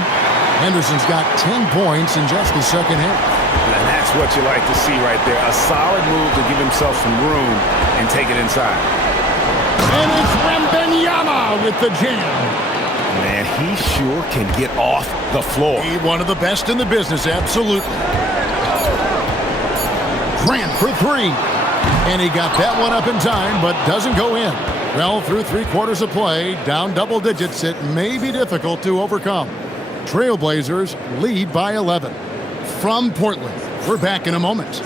Henderson's got 10 points in just the second half. And that's what you like to see right there. A solid move to give himself some room and take it inside. And it's Wembanyama with the jam. Man, he sure can get off the floor. He's one of the best in the business, absolutely. Grant for three. And he got that one up in time, but doesn't go in. Well, through 3 quarters of play, down double digits, it may be difficult to overcome. Trailblazers lead by 11. From Portland, we're back in a moment.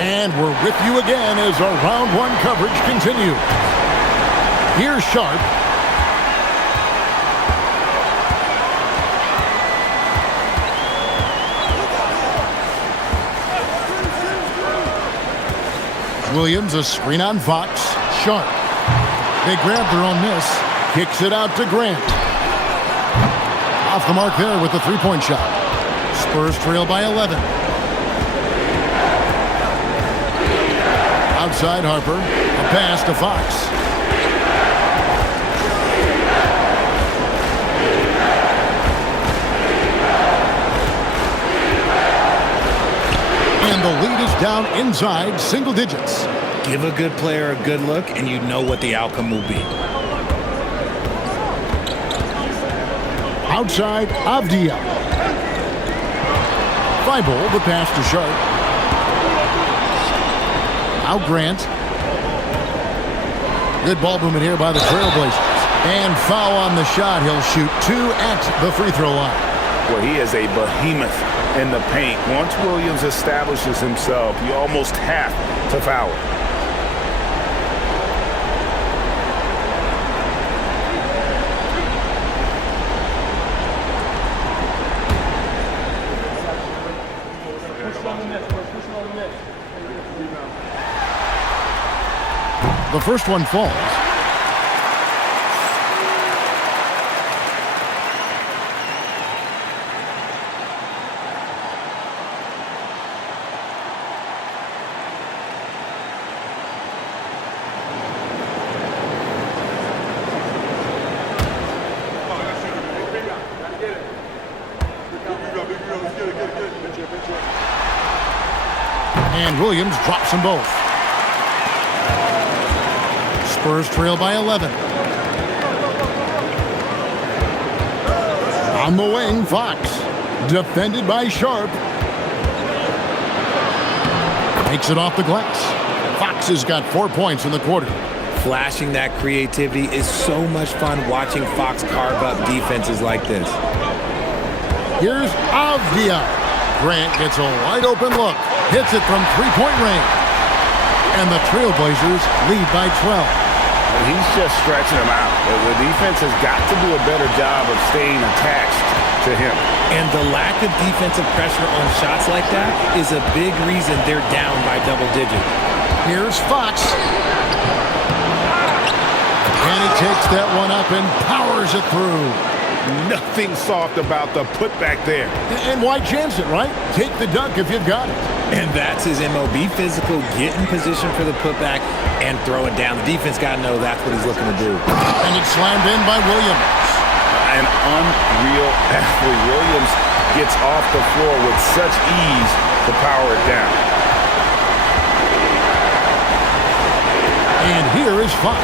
And we're with you again as our round one coverage continues. Here's Sharp. Williams, a screen on Fox. Sharp. They grab their own miss. Kicks it out to Grant. Off the mark there with the three-point shot. Spurs trail by 11. Outside Harper. A pass to Fox. And the lead is down inside single digits. Give a good player a good look, and you know what the outcome will be. Outside Avdia. Thibault, the pass to Sharp. Out Grant. Good ball movement here by the Trailblazers. And foul on the shot. He'll shoot 2 at the free throw line. Well, he is a behemoth in the paint. Once Williams establishes himself, you almost have to foul him. The first one falls. And Williams drops them both. Spurs trail by 11. On the wing, Fox. Defended by Sharp. Makes it off the glass. Fox has got 4 points in the quarter. Flashing that creativity is so much fun watching Fox carve up defenses like this. Here's Avdia. Grant gets a wide open look. Hits it from three-point range. And the Trailblazers lead by 12. He's just stretching them out. The defense has got to do a better job of staying attached to him. And the lack of defensive pressure on shots like that is a big reason they're down by double digits. Here's Fox. And And he takes that one up and powers it through. Nothing soft about the putback there. And why chance it, right? Take the dunk if you've got it. And that's his MO. Be physical, get in position for the putback, and throw it down. The defense got to know that's what he's looking to do. And it's slammed in by Williams. An unreal athlete. Williams gets off the floor with such ease to power it down. And here is Fox.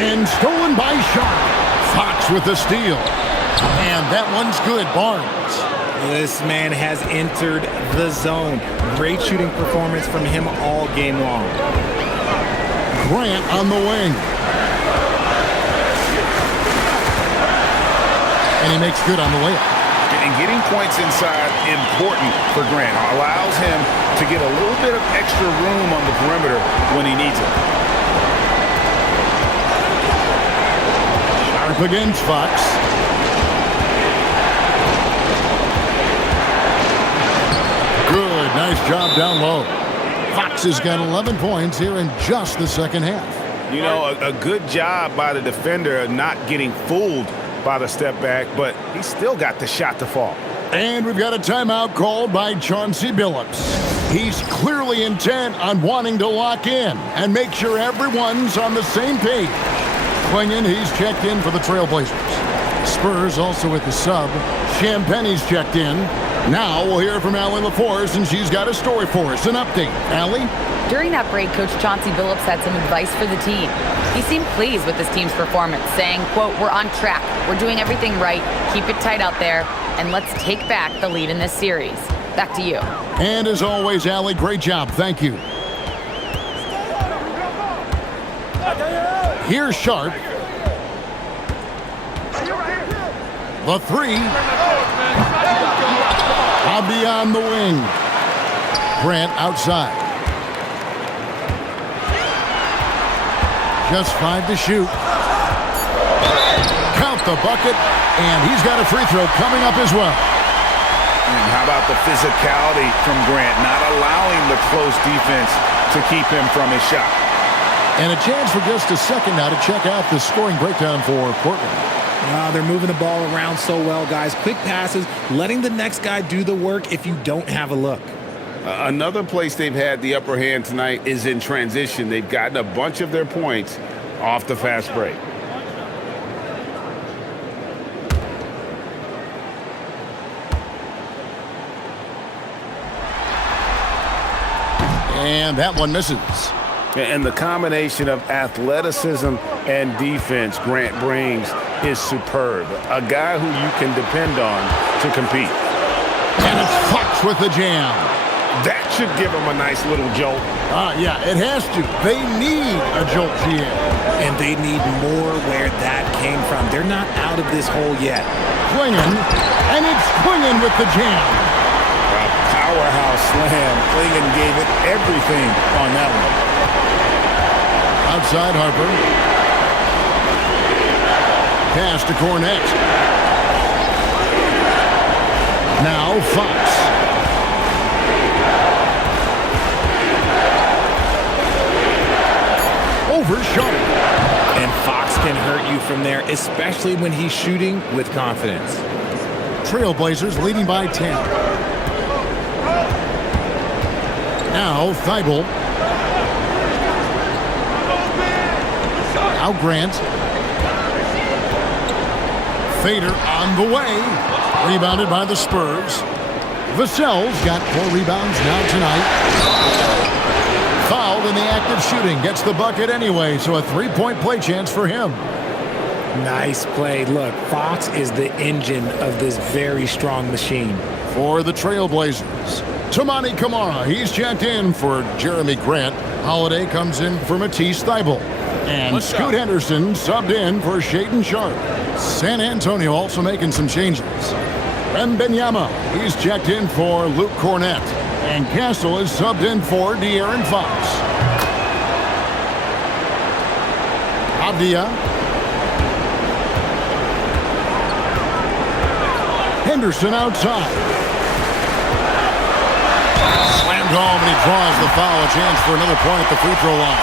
And stolen by Sharp. Fox with the steal. And that one's good, Barnes. This man has entered the zone. Great shooting performance from him all game long. Grant on the wing. And he makes good on the layup. And getting points inside important for Grant. Allows him to get a little bit of extra room on the perimeter when he needs it. Sharp against Fox. Good, nice job down low. Fox has got 11 points here in just the second half. You know, a good job by the defender of not getting fooled by the step back, but he still got the shot to fall. And we've got a timeout called by Chauncey Billups. He's clearly intent on wanting to lock in and make sure everyone's on the same page. Clingan, he's checked in for the Trailblazers. Spurs also with the sub. Champagne's checked in. Now we'll hear from Allie LaForce, and she's got a story for us. An update. Allie? During that break, Coach Chauncey Billups had some advice for the team. He seemed pleased with his team's performance, saying, quote, "We're on track. We're doing everything right. Keep it tight out there, and let's take back the lead in this series." Back to you. And as always, Allie, great job. Thank you. Here's Sharp. The three. Abdi on the wing. Grant outside. Just 5 to shoot. Count the bucket, and he's got a free throw coming up as well. And how about the physicality from Grant, not allowing the close defense to keep him from his shot. And a chance for just a second now to check out the scoring breakdown for Portland. They're moving the ball around so well, guys. Quick passes, letting the next guy do the work if you don't have a look. Another place they've had the upper hand tonight is in transition. They've gotten a bunch of their points off the fast break. And that one misses. And the combination of athleticism and defense Grant brings is superb. A guy who you can depend on to compete. And it's Fox with the jam. That should give him a nice little jolt. Yeah, it has to. They need a jolt, GM. And they need more where that came from. They're not out of this hole yet. Clingan, and it's Clingan with the jam. A powerhouse slam. Clingan gave it everything on that one. Outside Harper. Pass to Cornet. Now Fox. Over Sharp. And Fox can hurt you from there, especially when he's shooting with confidence. Trailblazers leading by 10. Now Thibault. Now Grant. Fader on the way. Rebounded by the Spurs. Vassell's got 4 rebounds now tonight. Fouled in the act of shooting. Gets the bucket anyway, so a 3-point play chance for him. Nice play. Look, Fox is the engine of this very strong machine. For the Trailblazers, Tamani Kamara. He's checked in for Jeremy Grant. Holiday comes in for Matisse Thybulle. And Scoot Henderson subbed in for Shaedon Sharp. San Antonio also making some changes. Wembanyama, he's checked in for Luke Cornet. And Castle is subbed in for De'Aaron Fox. Abdia. Henderson outside. Slam Sent home, and he draws the foul. A chance for another point at the free throw line.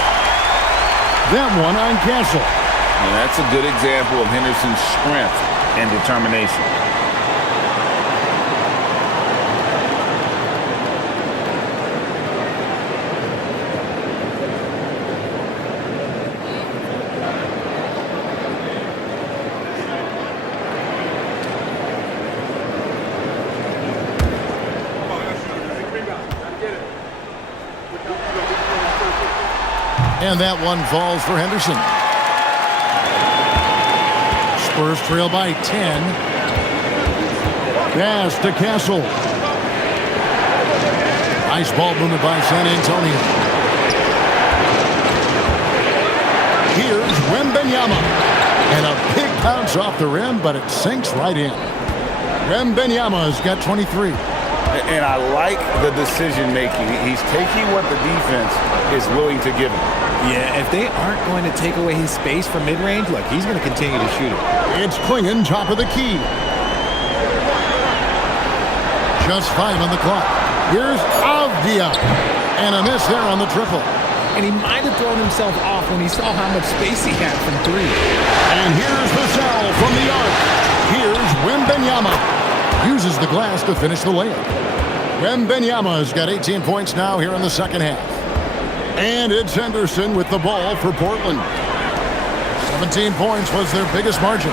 That one on Castle. And that's a good example of Henderson's strength and determination. And that one falls for Henderson. Spurs trail by 10. Pass to Castle. Nice ball movement by San Antonio. Here's Wembanyama. And a big bounce off the rim, but it sinks right in. Wembanyama's got 23. And I like the decision making. He's taking what the defense is willing to give him. Yeah, if they aren't going to take away his space from mid-range, look, he's going to continue to shoot it. It's Klingon, top of the key. Just 5 on the clock. Here's Avdia. And a miss there on the triple. And he might have thrown himself off when he saw how much space he had from 3. And here's the foul from the arc. Here's Wembanyama. Uses the glass to finish the layup. Wembanyama's got 18 points now here in the second half. And it's Henderson with the ball for Portland. 17 points was their biggest margin.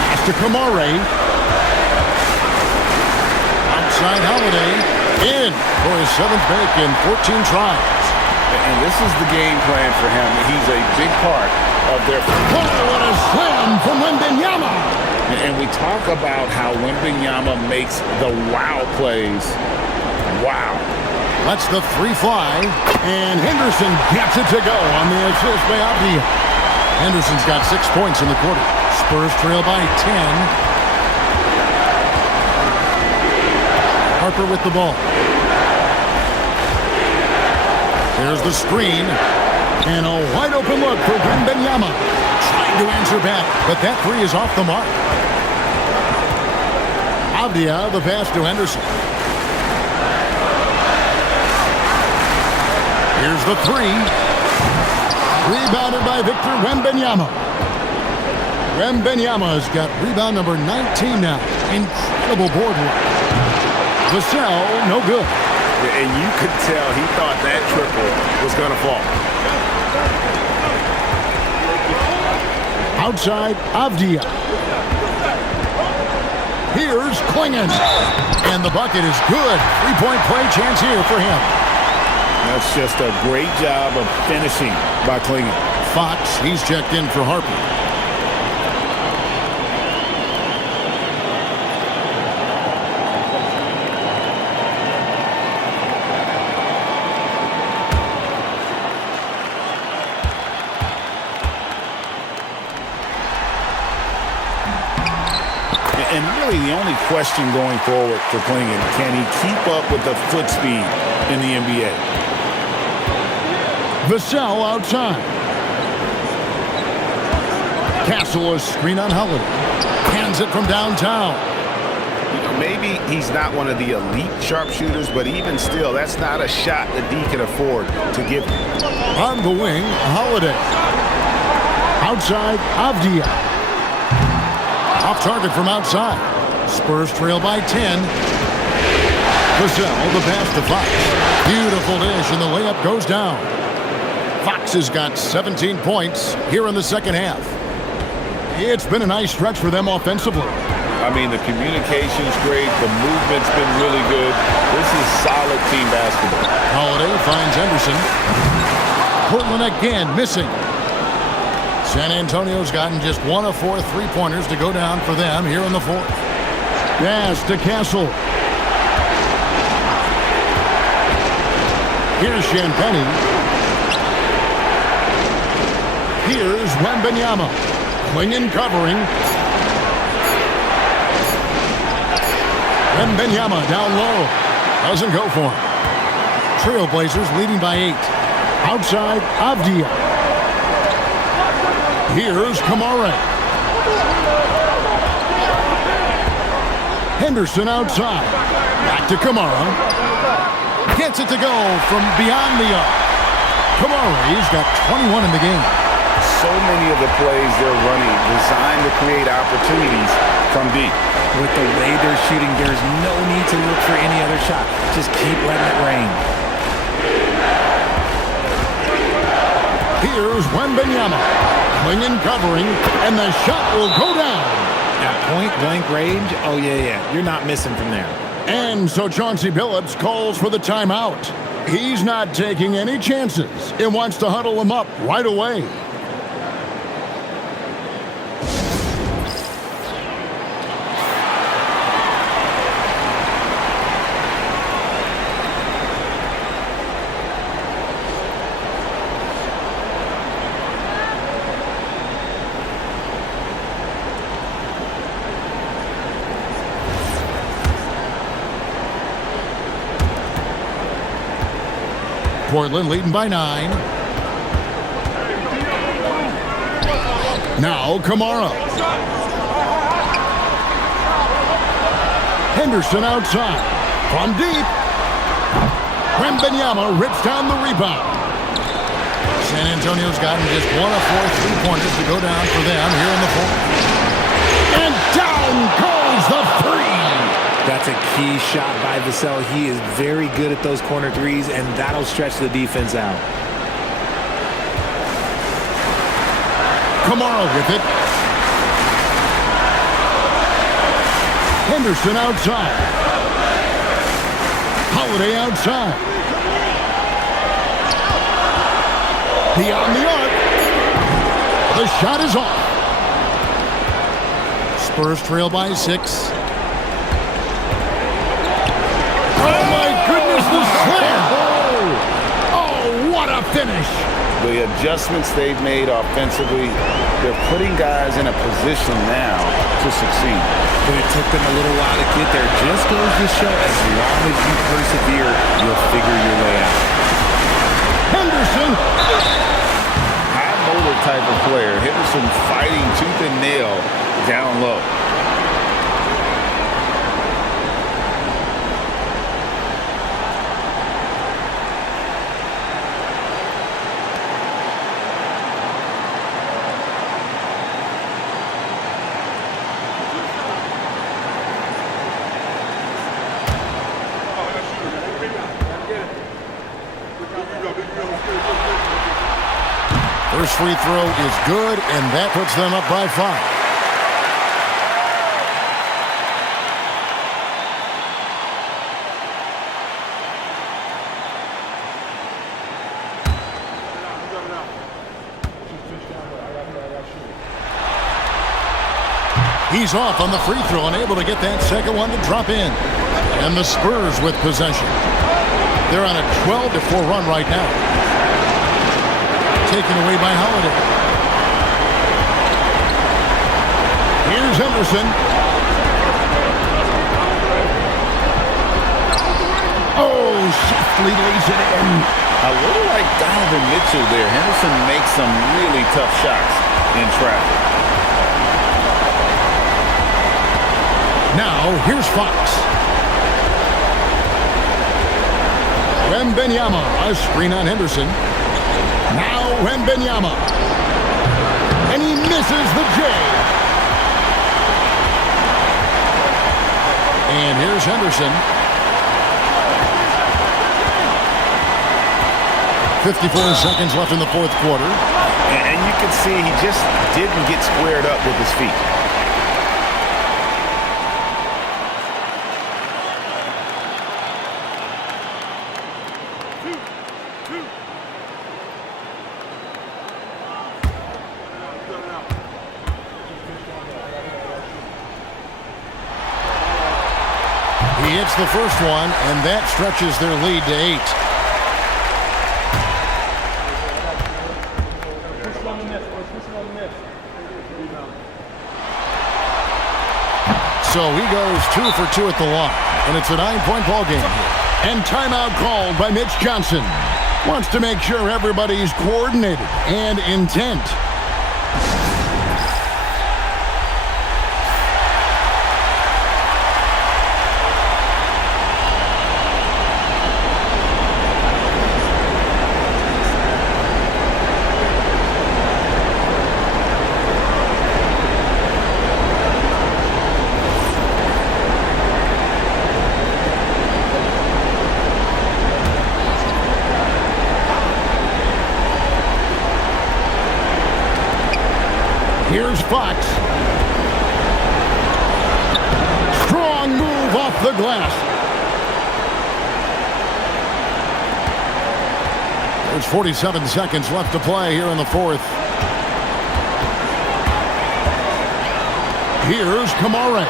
Pass to Kamare. Outside Holiday. In for his 7th make in 14 tries. And this is the game plan for him. He's a big part of their... Oh, what a slam from Wembanyama! And we talk about how Wembanyama makes the wow plays. Wow. Lets the 3 fly, and Henderson gets it to go on the assist by Avdia. Henderson's got 6 points in the quarter. Spurs trail by 10. Harper with the ball. There's the screen, and a wide open look for Wembanyama. Trying to answer back, but that 3 is off the mark. Avdia, the pass to Henderson. Here's the 3. Rebounded by Victor Wembanyama. Wembanyama's got rebound number 19 now. Incredible board work. Vassell, no good. And you could tell he thought that triple was going to fall. Outside, Avdia. Here's Klingon. And the bucket is good. 3-point play chance here for him. That's just a great job of finishing by Klingon. Fox, he's checked in for Harper. And really the only question going forward for Klingon, can he keep up with the foot speed in the NBA? Vassell outside. Castle is screen on Holiday. Hands it from downtown. You know, maybe he's not one of the elite sharpshooters, but even still, that's not a shot that D can afford to give him. On the wing, Holiday. Outside, Avdia. Off target from outside. Spurs trail by 10. Vassell, the pass to Fox. Beautiful dish, and the layup goes down. Fox has got 17 points here in the second half. It's been a nice stretch for them offensively. I mean, the communication's great. The movement's been really good. This is solid team basketball. Holiday finds Henderson. Portland again missing. San Antonio's gotten just 1 of 4 3-pointers to go down for them here in the fourth. Pass to Castle. Here's Champagny. Here's Wembanyama. Klingon covering. Wembanyama down low. Doesn't go for him. Trailblazers leading by 8. Outside, Avdia. Here's Kamare. Henderson outside. Back to Kamara. Gets it to go from beyond the arc. Kamara's got 21 in the game. So many of the plays they're running designed to create opportunities from deep. With the way they're shooting, there's no need to look for any other shot. Just keep letting it rain. Here's Wembanyama. Clinging, covering, and the shot will go down. At point-blank range, oh, yeah. You're not missing from there. And so Chauncey Billups calls for the timeout. He's not taking any chances. He wants to huddle him up right away. Portland leading by 9. Now Kamara. Henderson outside. From deep. Wembanyama rips down the rebound. San Antonio's gotten just 1 of 4 3-pointers to go down for them here in the fourth. And down goes the three. That's a key shot by Vassell. He is very good at those corner threes, and that'll stretch the defense out. Kamara with it. Henderson outside. Holiday outside. Beyond the arc. The shot is off. Spurs trail by 6. The slam! Oh, what a finish! The adjustments they've made offensively, they're putting guys in a position now to succeed. But it took them a little while to get there. Just goes to show, as long as you persevere, you'll figure your way out. Henderson! High motor type of player. Henderson fighting tooth and nail down low. First free throw is good, and that puts them up by 5. He's off on the free throw and able to get that second one to drop in. And the Spurs with possession. They're on a 12-4 run right now. Taken away by Holiday. Here's Henderson. Oh, softly lays it in. A little like Donovan Mitchell there. Henderson makes some really tough shots in traffic. Now, here's Fox. Wembanyama, a screen on Henderson. Now Wembanyama. And he misses the J. And here's Henderson. 54 seconds left in the fourth quarter. And you can see he just didn't get squared up with his feet. He hits the first one, and that stretches their lead to 8. So he goes 2 for 2 at the line, and it's a 9-point ball game here. And timeout called by Mitch Johnson. Wants to make sure everybody's coordinated and intent. Fox. Strong move off the glass. There's 47 seconds left to play here in the fourth. Here's Kamare.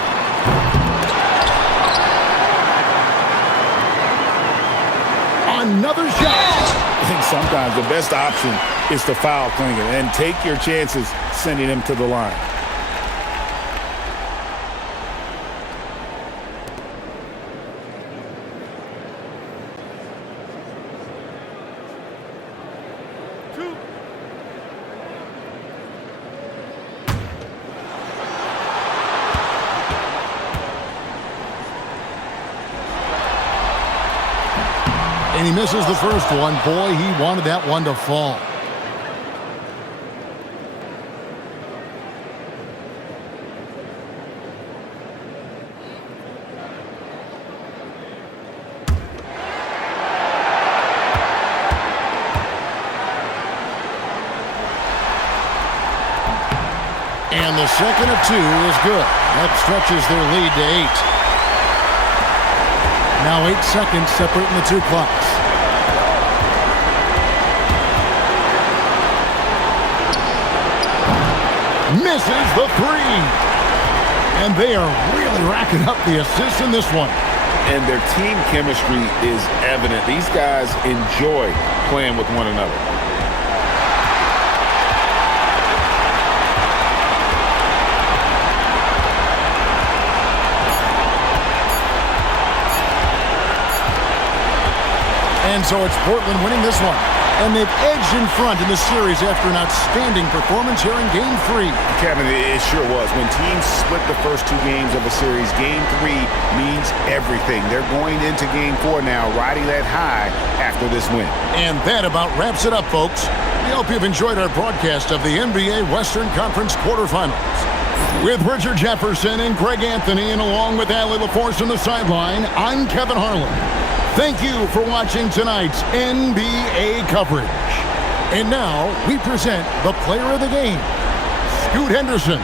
Another shot. I think sometimes the best option is to foul Klingon and take your chances sending him to the line. And he misses the first one. Boy, he wanted that one to fall. And the second of two is good. That stretches their lead to 8. Now 8 seconds separating the two clocks. Misses the three. And they are really racking up the assists in this one. And their team chemistry is evident. These guys enjoy playing with one another. And so it's Portland winning this one. And they've edged in front in the series after an outstanding performance here in Game 3. Kevin, it sure was. When teams split the first 2 games of a series, Game 3 means everything. They're going into Game 4 now, riding that high after this win. And that about wraps it up, folks. We hope you've enjoyed our broadcast of the NBA Western Conference quarterfinals. With Richard Jefferson and Greg Anthony, and along with Allie LaForce on the sideline, I'm Kevin Harlan. Thank you for watching tonight's NBA coverage. And now we present the player of the game, Scoot Henderson.